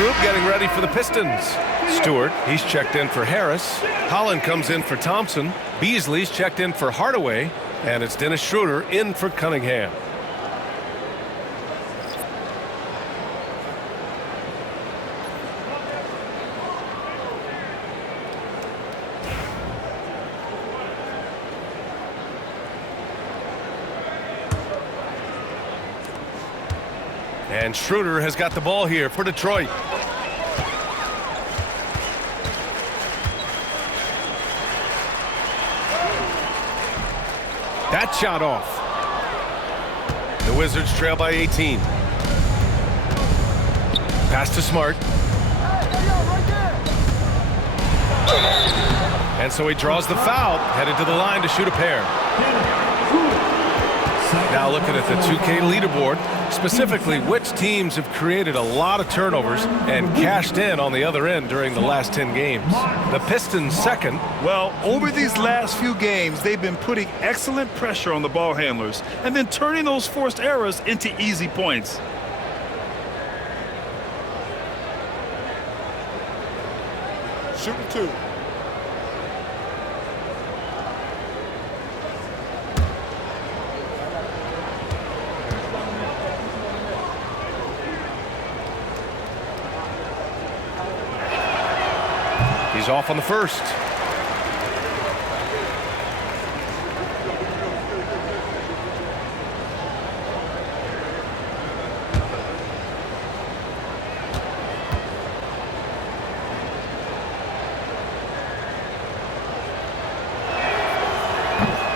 group getting ready for the Pistons. Stewart, he's checked in for Harris. Holland comes in for Thompson. Beasley's checked in for Hardaway. And it's Dennis Schroeder in for Cunningham. And Schroeder has got the ball here for Detroit. That shot off. The Wizards trail by 18. Pass to Smart. And so he draws the foul, headed to the line to shoot a pair. Now looking at the 2K leaderboard, specifically which teams have created a lot of turnovers and cashed in on the other end during the last 10 games. The Pistons second. Well, over these last few games, they've been putting excellent pressure on the ball handlers and then turning those forced errors into easy points. Shooting 2. He's off on the first.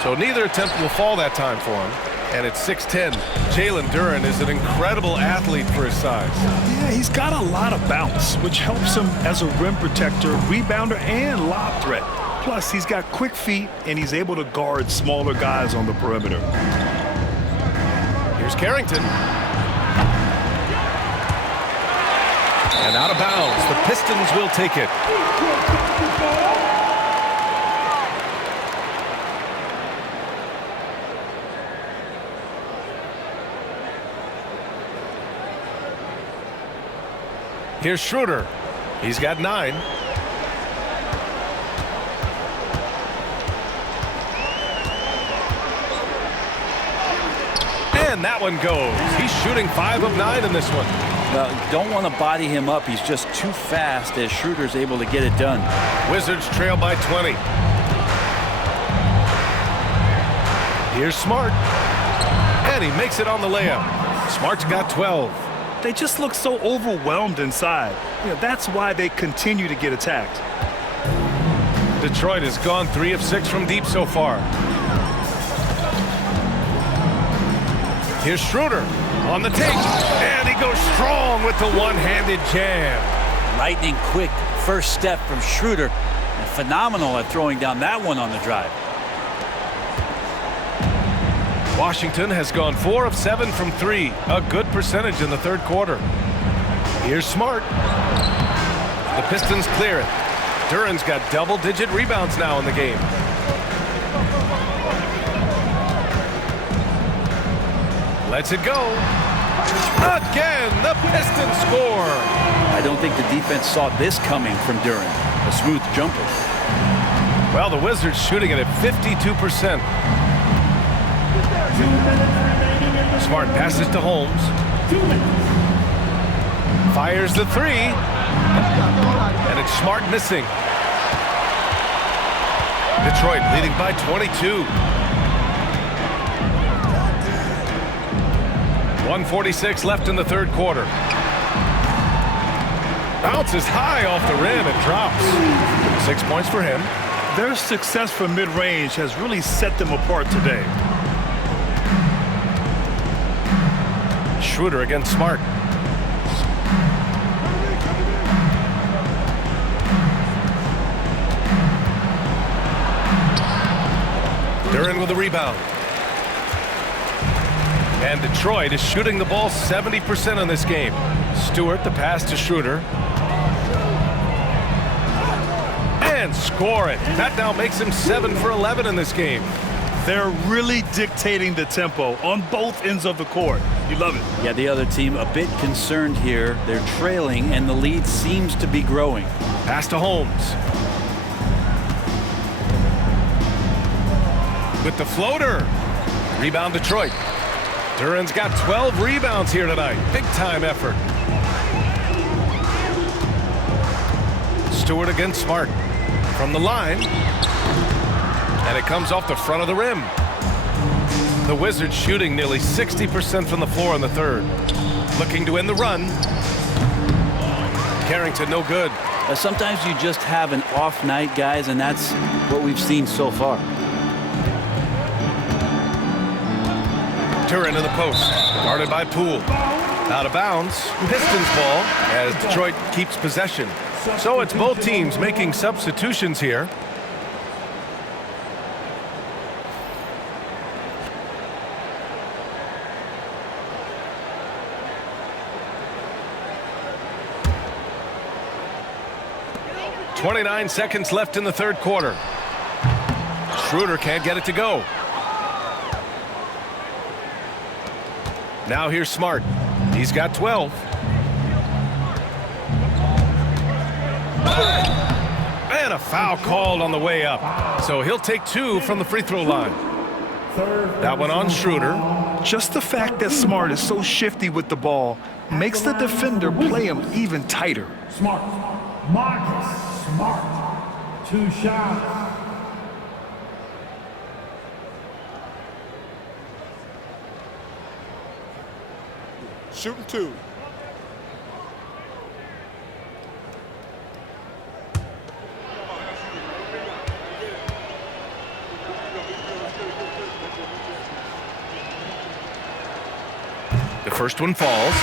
So neither attempt will fall that time for him. And it's 6-10. Jalen Duren is an incredible athlete for his size. Yeah, he's got a lot of bounce, which helps him as a rim protector, rebounder, and lob threat. Plus, he's got quick feet, and he's able to guard smaller guys on the perimeter. Here's Carrington. And out of bounds. The Pistons will take it. Here's Schroeder. He's got 9. And that one goes. He's shooting 5 of 9 in this one. Don't want to body him up. He's just too fast as Schroeder's able to get it done. Wizards trail by 20. Here's Smart. And he makes it on the layup. Smart's got 12. They just look so overwhelmed inside. That's why they continue to get attacked. Detroit has gone 3 of 6 from deep so far. Here's Schroeder on the take. And he goes strong with the one-handed jam. Lightning quick first step from Schroeder. And phenomenal at throwing down that one on the drive. Washington has gone 4 of 7 from 3. A good percentage in the third quarter. Here's Smart. The Pistons clear it. Duren's got double-digit rebounds now in the game. Lets it go. Again, the Pistons score. I don't think the defense saw this coming from Duren. A smooth jumper. Well, the Wizards shooting it at 52%. Smart passes to Holmes. Fires the 3. And it's Smart missing. Detroit leading by 22. 1:46 left in the third quarter. Bounces high off the rim and drops. 6 points for him. Their success from mid-range has really set them apart today. Schroeder against Smart. Duren with a rebound. And Detroit is shooting the ball 70% in this game. Stewart, the pass to Schroeder. And score it. That now makes him 7 for 11 in this game. They're really dictating the tempo on both ends of the court. You love it. Yeah, the other team a bit concerned here. They're trailing, and the lead seems to be growing. Pass to Holmes. With the floater. Rebound Detroit. Duran's got 12 rebounds here tonight. Big time effort. Stewart against Smart. From the line. And it comes off the front of the rim. The Wizards shooting nearly 60% from the floor in the third. Looking to end the run. Carrington no good. Sometimes you just have an off night, guys, and that's what we've seen so far. Duran in the post. Guarded by Poole. Out of bounds. Pistons ball as Detroit keeps possession. So it's both teams making substitutions here. .29 seconds left in the third quarter. Schroeder can't get it to go. Now here's Smart. He's got 12. And a foul called on the way up. So he'll take 2 from the free throw line. That one on Schroeder. Just the fact that Smart is so shifty with the ball makes the defender play him even tighter. Smart. Marcus Smart. 2 shots. Shooting 2. The first one falls.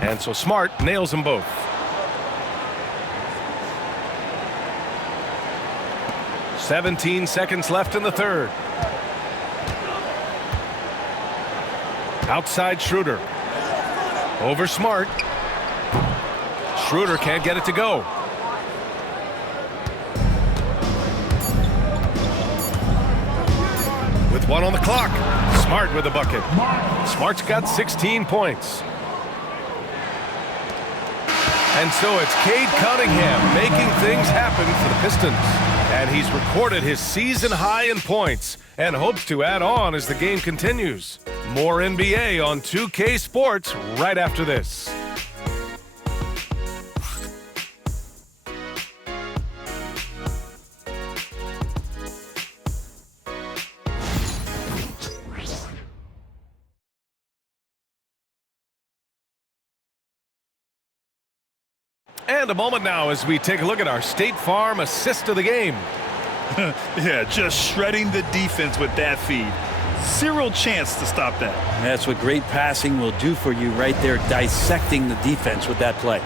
And so Smart nails them both. .17 seconds left in the third. Outside Schroeder. Over Smart. Schroeder can't get it to go. With 1 on the clock. Smart with a bucket. Smart's got 16 points. And so it's Cade Cunningham making things happen for the Pistons. And he's recorded his season high in points and hopes to add on as the game continues. More NBA on 2K Sports right after this. And a moment now as we take a look at our State Farm assist of the game. Yeah, just shredding the defense with that feed. Zero chance to stop that. That's what great passing will do for you right there, dissecting the defense with that play.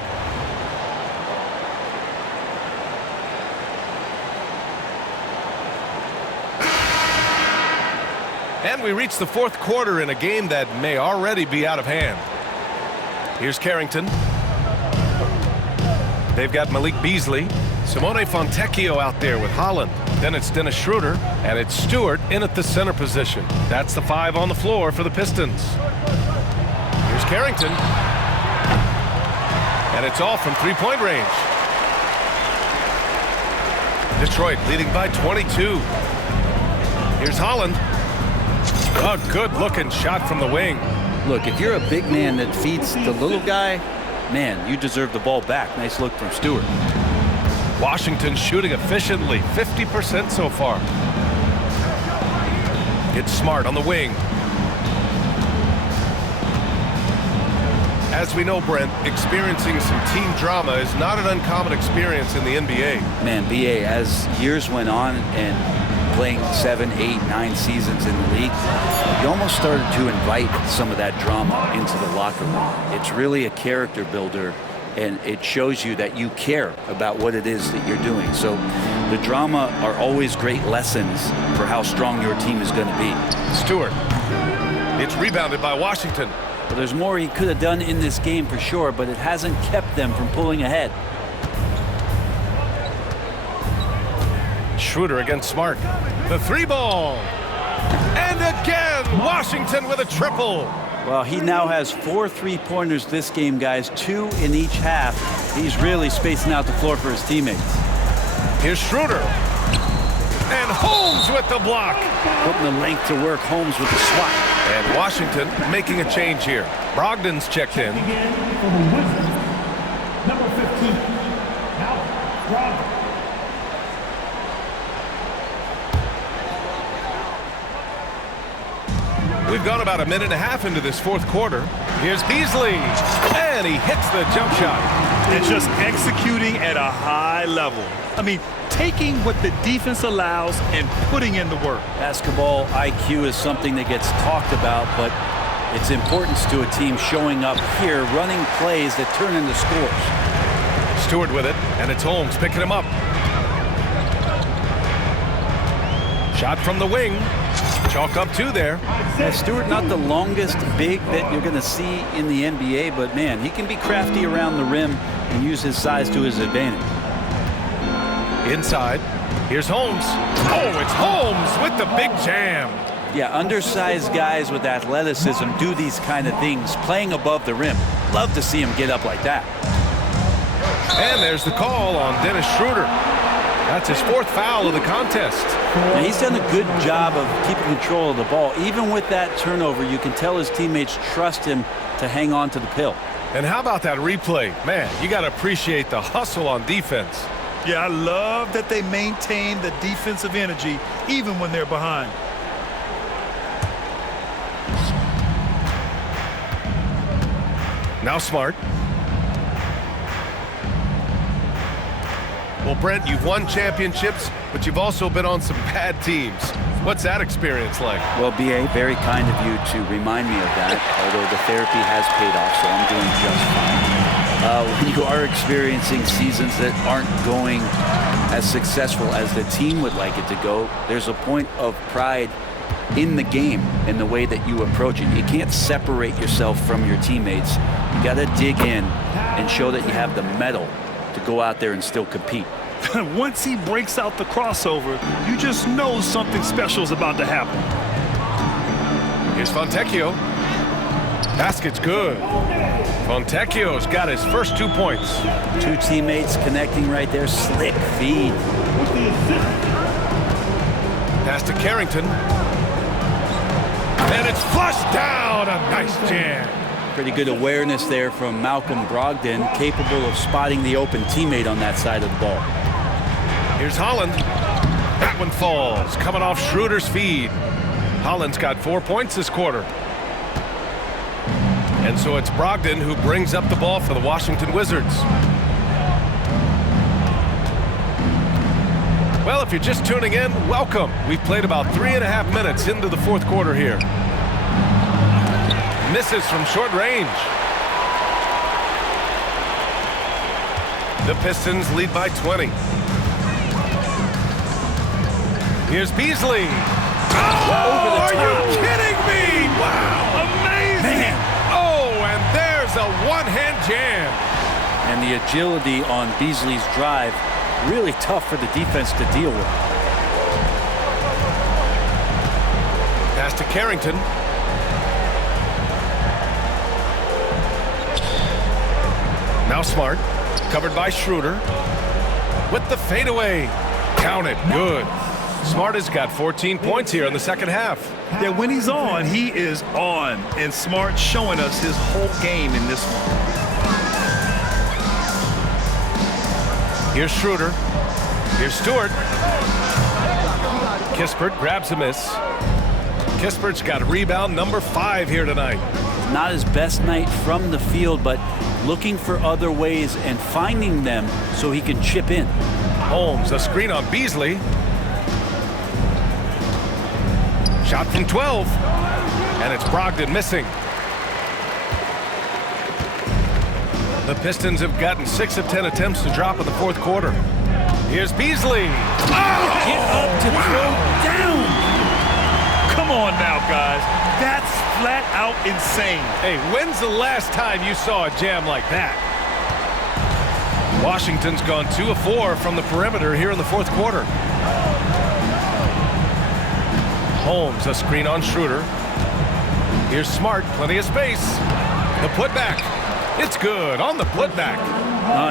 And we reach the fourth quarter in a game that may already be out of hand. Here's Carrington. They've got Malik Beasley. Simone Fontecchio out there with Holland. Then it's Dennis Schroeder, and it's Stewart in at the center position. That's the 5 on the floor for the Pistons. Here's Carrington. And it's all from three-point range. Detroit leading by 22. Here's Holland. A good-looking shot from the wing. Look, if you're a big man that feeds the little guy, man, you deserve the ball back. Nice look from Stewart. Washington shooting efficiently, 50% so far. It's Smart on the wing. As we know, Brent, experiencing some team drama is not an uncommon experience in the NBA. Man, BA, as years went on and playing 7, 8, 9 seasons in the league, you almost started to invite some of that drama into the locker room. It's really a character builder, and it shows you that you care about what it is that you're doing. So the drama are always great lessons for how strong your team is going to be. Stewart. It's rebounded by Washington. Well, there's more he could have done in this game for sure, but it hasn't kept them from pulling ahead. Schroeder against Smart. The 3-ball. And again, Washington with a triple. Well, he now has 4 3-pointers this game, guys, 2 in each half. He's really spacing out the floor for his teammates. Here's Schroeder. And Holmes with the block. Putting the length to work, Holmes with the swat. And Washington making a change here. Brogdon's checked in. Again for the Wizards, number 15. Now, Brogdon. We've gone about a minute and a half into this fourth quarter. Here's Beasley. And he hits the jump shot. And just executing at a high level. I mean, taking what the defense allows and putting in the work. Basketball IQ is something that gets talked about, but its importance to a team showing up here, running plays that turn into scores. Stewart with it, and it's Holmes picking him up. Shot from the wing. Chalk up 2 there. Yeah, Stewart, not the longest big that you're going to see in the NBA, but man, he can be crafty around the rim and use his size to his advantage. Inside. Here's Holmes. Oh, it's Holmes with the big jam. Yeah, undersized guys with athleticism do these kind of things, playing above the rim. Love to see him get up like that. And there's the call on Dennis Schroeder. That's his 4th foul of the contest. Now, he's done a good job of keeping control of the ball. Even with that turnover, you can tell his teammates trust him to hang on to the pill. And how about that replay? Man, you got to appreciate the hustle on defense. Yeah, I love that they maintain the defensive energy even when they're behind. Now Smart. Well, Brent, you've won championships, but you've also been on some bad teams. What's that experience like? Well, B.A., very kind of you to remind me of that, although the therapy has paid off, so I'm doing just fine. When you are experiencing seasons that aren't going as successful as the team would like it to go, there's a point of pride in the game and the way that you approach it. You can't separate yourself from your teammates. You got to dig in and show that you have the mettle to go out there and still compete. Once he breaks out the crossover, you just know something special is about to happen. Here's Fontecchio. Basket's good. Fontecchio's got his first 2 points. 2 teammates connecting right there. Slick feed. Pass to Carrington. And it's flushed down. A nice jam. Pretty good awareness there from Malcolm Brogdon, capable of spotting the open teammate on that side of the ball. Here's Holland. That one falls, coming off Schroeder's feed. Holland's got 4 points this quarter. And so it's Brogdon who brings up the ball for the Washington Wizards. Well, if you're just tuning in, welcome. We've played about 3.5 minutes into the fourth quarter here. Misses from short range. The Pistons lead by 20. Here's Beasley. Oh, are you kidding me? Wow, amazing. Man. Oh, and there's a one-hand jam. And the agility on Beasley's drive, really tough for the defense to deal with. Pass to Carrington. Now Smart, covered by Schroeder. With the fadeaway. Count it, good. Smart has got 14 points here in the second half. Yeah, when he's on, he is on. And Smart showing us his whole game in this one. Here's Schroeder. Here's Stewart. Kispert grabs a miss. Kispert's got rebound number 5 here tonight. Not his best night from the field, but looking for other ways and finding them so he can chip in. Holmes, a screen on Beasley. Shot from 12. And it's Brogdon missing. The Pistons have gotten 6 of 10 attempts to drop in the fourth quarter. Here's Beasley. Get up to throw down. Come on now, guys. That's flat out insane. Hey, when's the last time you saw a jam like that? Washington's gone 2 of 4 from the perimeter here in the fourth quarter. Holmes, a screen on Schroeder. Here's Smart, plenty of space. The putback. It's good on the putback.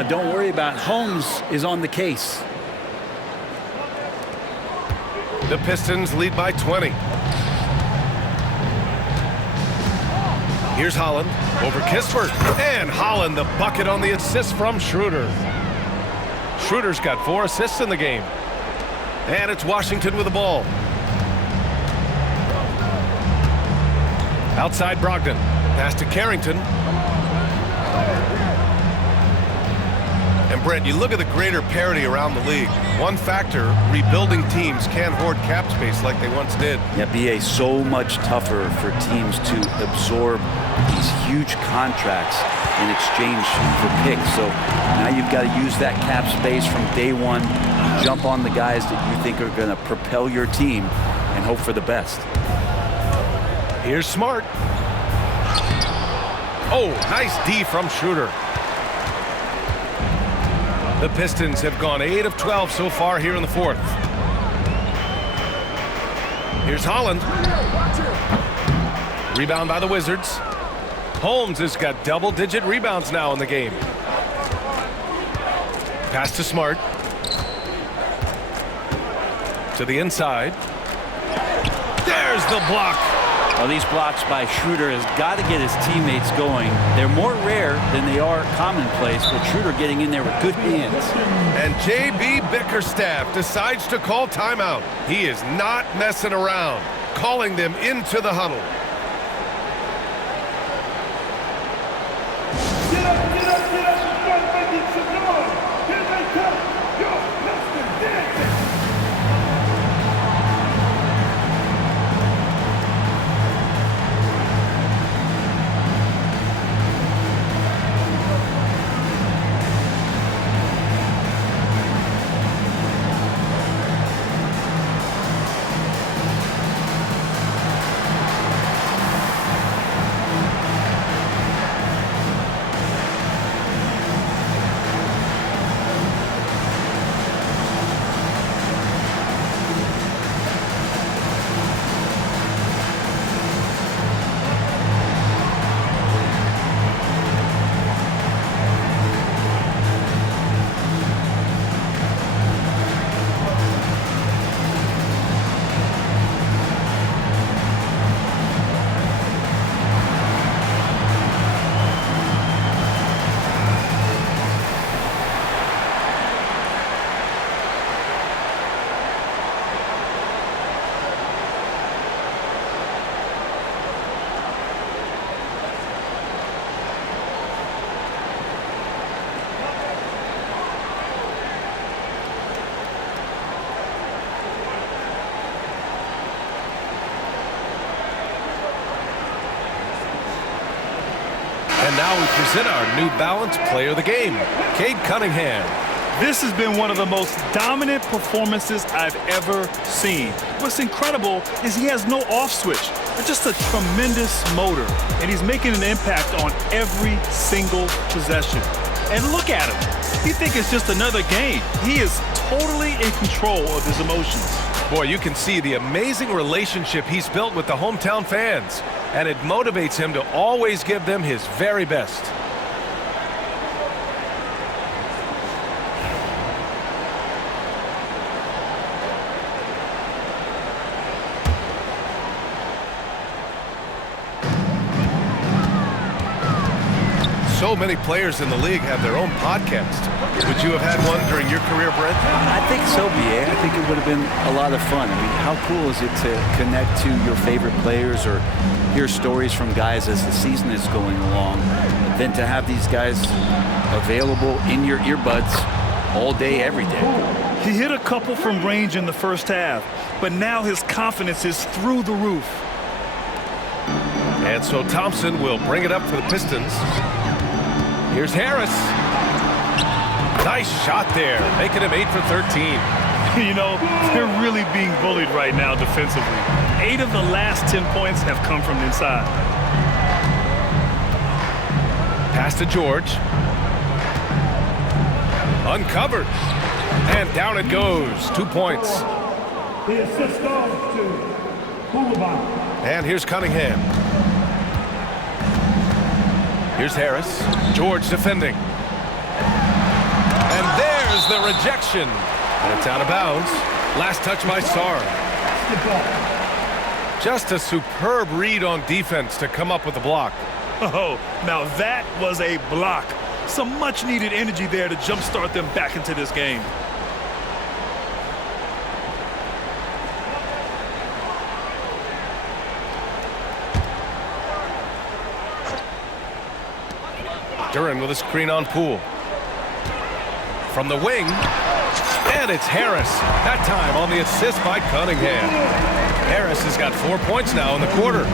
Don't worry about it. Holmes is on the case. The Pistons lead by 20. Here's Holland over Kispert. And Holland the bucket on the assist from Schroeder. Schroeder's got 4 assists in the game. And it's Washington with the ball. Outside Brogdon. Pass to Carrington. And Brent, you look at the greater parity around the league. One factor, rebuilding teams can't hoard cap space like they once did. Yeah, BA, so much tougher for teams to absorb these huge contracts in exchange for picks. So now you've got to use that cap space from day one, jump on the guys that you think are going to propel your team and hope for the best. Here's Smart. Oh, nice D from Schroeder. The Pistons have gone 8 of 12 so far here in the fourth. Here's Holland. Rebound by the Wizards. Holmes has got double-digit rebounds now in the game. Pass to Smart. To the inside. There's the block. Well, these blocks by Schroeder has got to get his teammates going. They're more rare than they are commonplace, but Schroeder getting in there with good hands. And J.B. Bickerstaff decides to call timeout. He is not messing around, calling them into the huddle. Get up, get up, get up, and start making some noise. Here they come, your Pistons dancing. And now we present our New Balance Player of the Game, Cade Cunningham. This has been one of the most dominant performances I've ever seen. What's incredible is he has no off switch. It's just a tremendous motor, and he's making an impact on every single possession. And look at him. You think it's just another game. He is totally in control of his emotions. Boy, you can see the amazing relationship he's built with the hometown fans, and it motivates him to always give them his very best. So many players in the league have their own podcast. Would you have had one during your career, Brent? I think so, BA. I think it would have been a lot of fun. I mean, how cool is it to connect to your favorite players or hear stories from guys as the season is going along, than to have these guys available in your earbuds all day, every day. He hit a couple from range in the first half, but now his confidence is through the roof. And so Thompson will bring it up for the Pistons. Here's Harris. Nice shot there, making him 8 for 13. You know, they're really being bullied right now defensively. 8 of the last 10 points have come from inside. Pass to George. Uncovered. And down it goes. 2 points. The assist goes to Coulibaly. And here's Cunningham. Here's Harris. George defending. And there's the rejection. And it's out of bounds. Last touch by Sarr. Just a superb read on defense to come up with the block. Oh, now that was a block. Some much-needed energy there to jumpstart them back into this game. Duran with a screen on Poole. From the wing. And it's Harris. That time on the assist by Cunningham. Harris has got 4 points now in the quarter.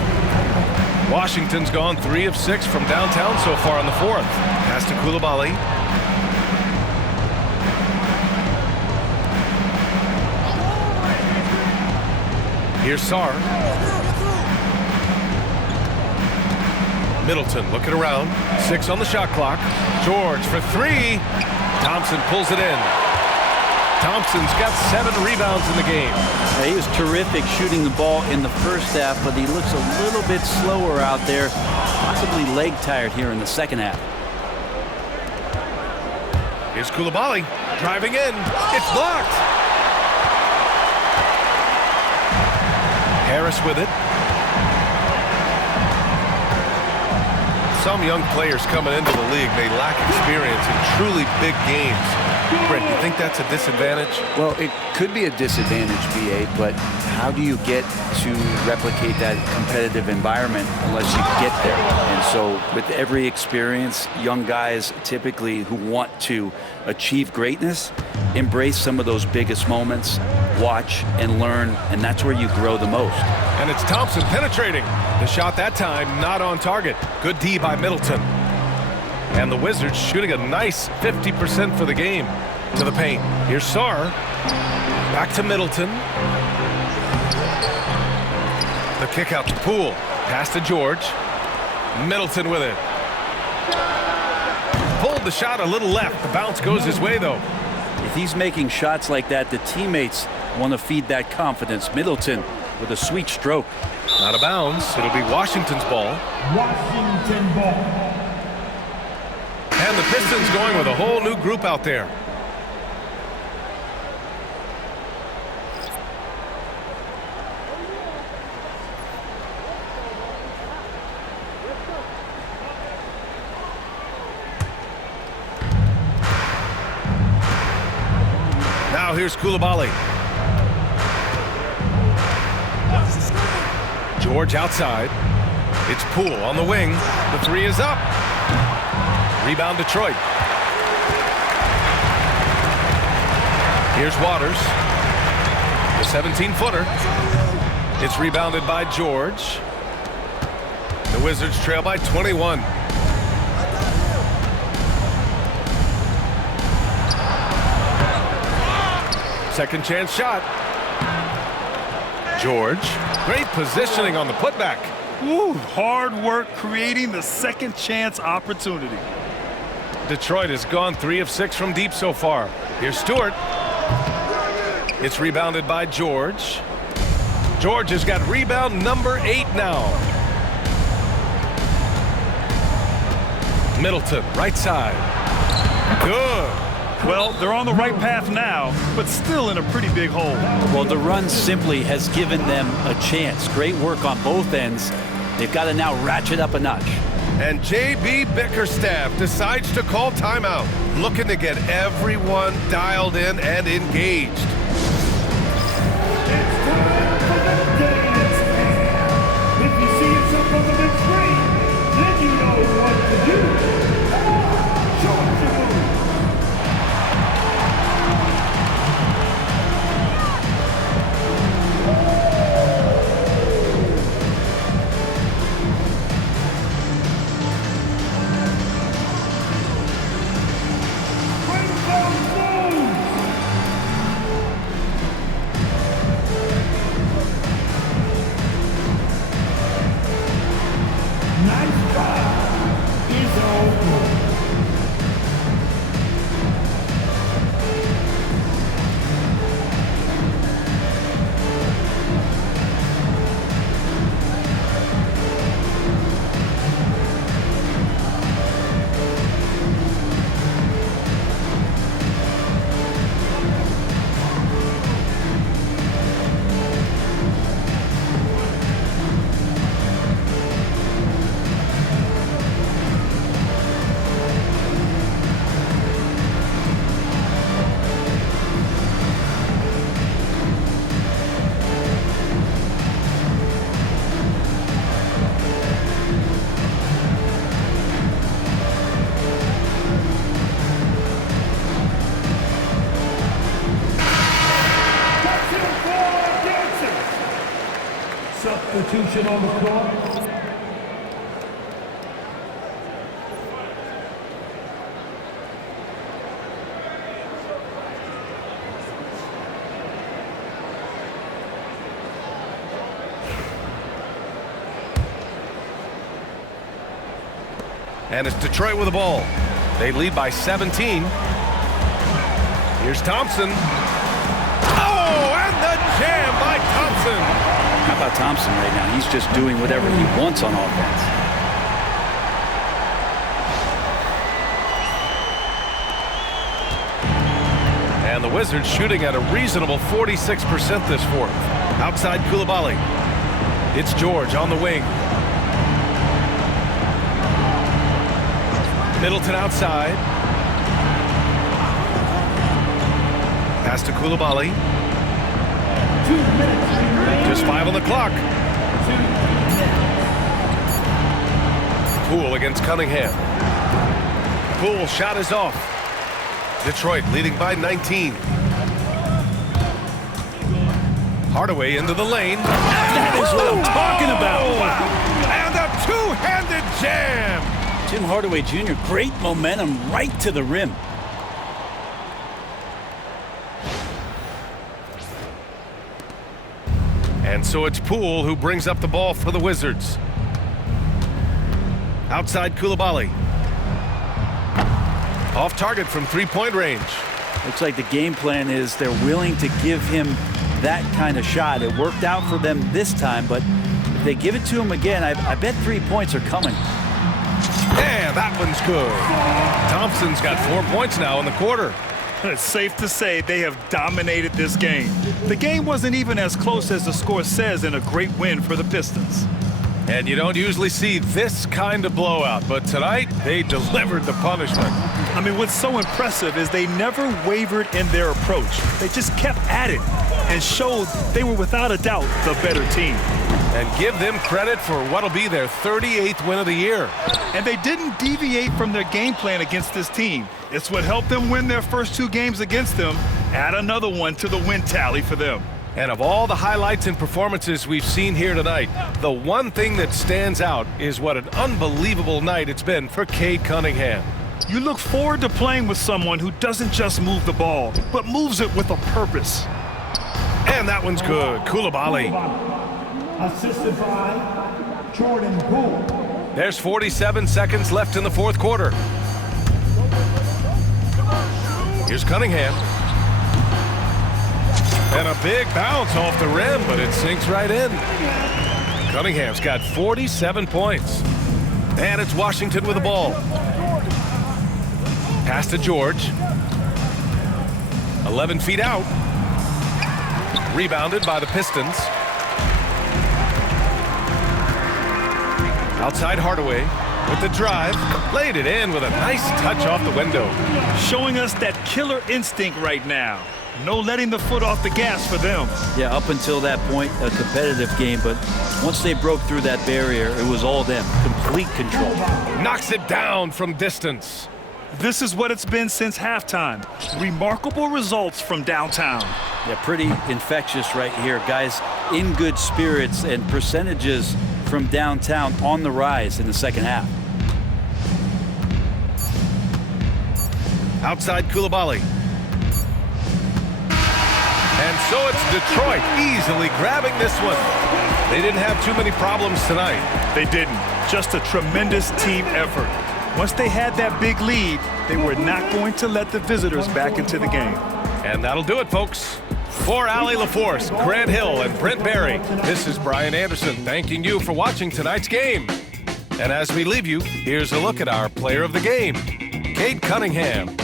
Washington's gone 3 of 6 from downtown so far in the fourth. Pass to Coulibaly. Here's Sarr. Middleton looking around. 6 on the shot clock. George for 3. Thompson pulls it in. Thompson's got 7 rebounds in the game. He was terrific shooting the ball in the first half, but he looks a little bit slower out there, possibly leg tired here in the second half. Here's Coulibaly driving in. It's blocked. Harris with it. Some young players coming into the league may lack experience in truly big games. Brent, you think that's a disadvantage? Well, it could be a disadvantage, BA, but how do you get to replicate that competitive environment unless you get there? And so with every experience, young guys typically who want to achieve greatness, embrace some of those biggest moments, watch and learn, and that's where you grow the most. And it's Thompson penetrating. The shot that time not on target. Good D by Middleton. And the Wizards shooting a nice 50% for the game. To the paint. Here's Sarr. Back to Middleton. The kick out to Poole. Pass to George. Middleton with it. Pulled the shot a little left. The bounce goes his way, though. If he's making shots like that, the teammates want to feed that confidence. Middleton with a sweet stroke. Out of bounds. It'll be Washington's ball. Washington ball. And the Pistons going with a whole new group out there. Now here's Coulibaly. George outside. It's Poole on the wing. The 3 is up. Rebound Detroit. Here's Waters. The 17-footer. It's rebounded by George. The Wizards trail by 21. Second chance shot. George. Great positioning on the putback. Ooh, hard work creating the second chance opportunity. Detroit has gone 3 of 6 from deep so far. Here's Stewart. It's rebounded by George. George has got rebound number 8 now. Middleton, right side. Good. Well, they're on the right path now, but still in a pretty big hole. Well, the run simply has given them a chance. Great work on both ends. They've got to now ratchet up a notch. And J.B. Bickerstaff decides to call timeout, looking to get everyone dialed in and engaged. It's time for the dance cam. If you see yourself on the big screen, then you know what to do. Come on, show us your move. Substitution on the court. And it's Detroit with the ball. They lead by 17. Here's Thompson. Oh, and the jam by Thompson. How about Thompson right now? He's just doing whatever he wants on offense. And the Wizards shooting at a reasonable 46% this fourth. Outside Coulibaly. It's George on the wing. Middleton outside. Pass to Coulibaly. 2 minutes remaining. Just 5 on the clock. Poole against Cunningham. Poole shot is off. Detroit leading by 19. Hardaway into the lane. That is what I'm talking about. And a two-handed jam. Tim Hardaway Jr., great momentum right to the rim. And so it's Poole who brings up the ball for the Wizards. Outside Coulibaly. Off target from three-point range. Looks like the game plan is they're willing to give him that kind of shot. It worked out for them this time, but if they give it to him again, I bet 3 points are coming. Yeah, that one's good. Thompson's got 4 points now in the quarter. It's safe to say they have dominated this game. The game wasn't even as close as the score says in a great win for the Pistons. And you don't usually see this kind of blowout, but tonight they delivered the punishment. I mean, what's so impressive is they never wavered in their approach. They just kept at it and showed they were without a doubt the better team. And give them credit for what'll be their 38th win of the year. And they didn't deviate from their game plan against this team. It's what helped them win their first 2 games against them. Add another one to the win tally for them. And of all the highlights and performances we've seen here tonight, the one thing that stands out is what an unbelievable night it's been for Cade Cunningham. You look forward to playing with someone who doesn't just move the ball, but moves it with a purpose. And that one's good. Coulibaly. Assisted by Jordan Poole. There's 47 seconds left in the fourth quarter. Here's Cunningham. And a big bounce off the rim, but it sinks right in. Cunningham's got 47 points. And it's Washington with the ball. Pass to George. 11 feet out. Rebounded by the Pistons. Outside Hardaway with the drive. Laid it in with a nice touch off the window. Showing us that killer instinct right now. No letting the foot off the gas for them. Yeah, up until that point, a competitive game, but once they broke through that barrier, it was all them. Complete control. Knocks it down from distance. This is what it's been since halftime. Remarkable results from downtown. Yeah, pretty infectious right here. Guys in good spirits and percentages from downtown on the rise in the second half. Outside Coulibaly. And so it's Detroit easily grabbing this one. They didn't have too many problems tonight. They didn't. Just a tremendous team effort. Once they had that big lead, they were not going to let the visitors back into the game. And that'll do it, folks. For Allie LaForce, Grant Hill, and Brent Barry, this is Brian Anderson thanking you for watching tonight's game. And as we leave you, here's a look at our player of the game, Cade Cunningham.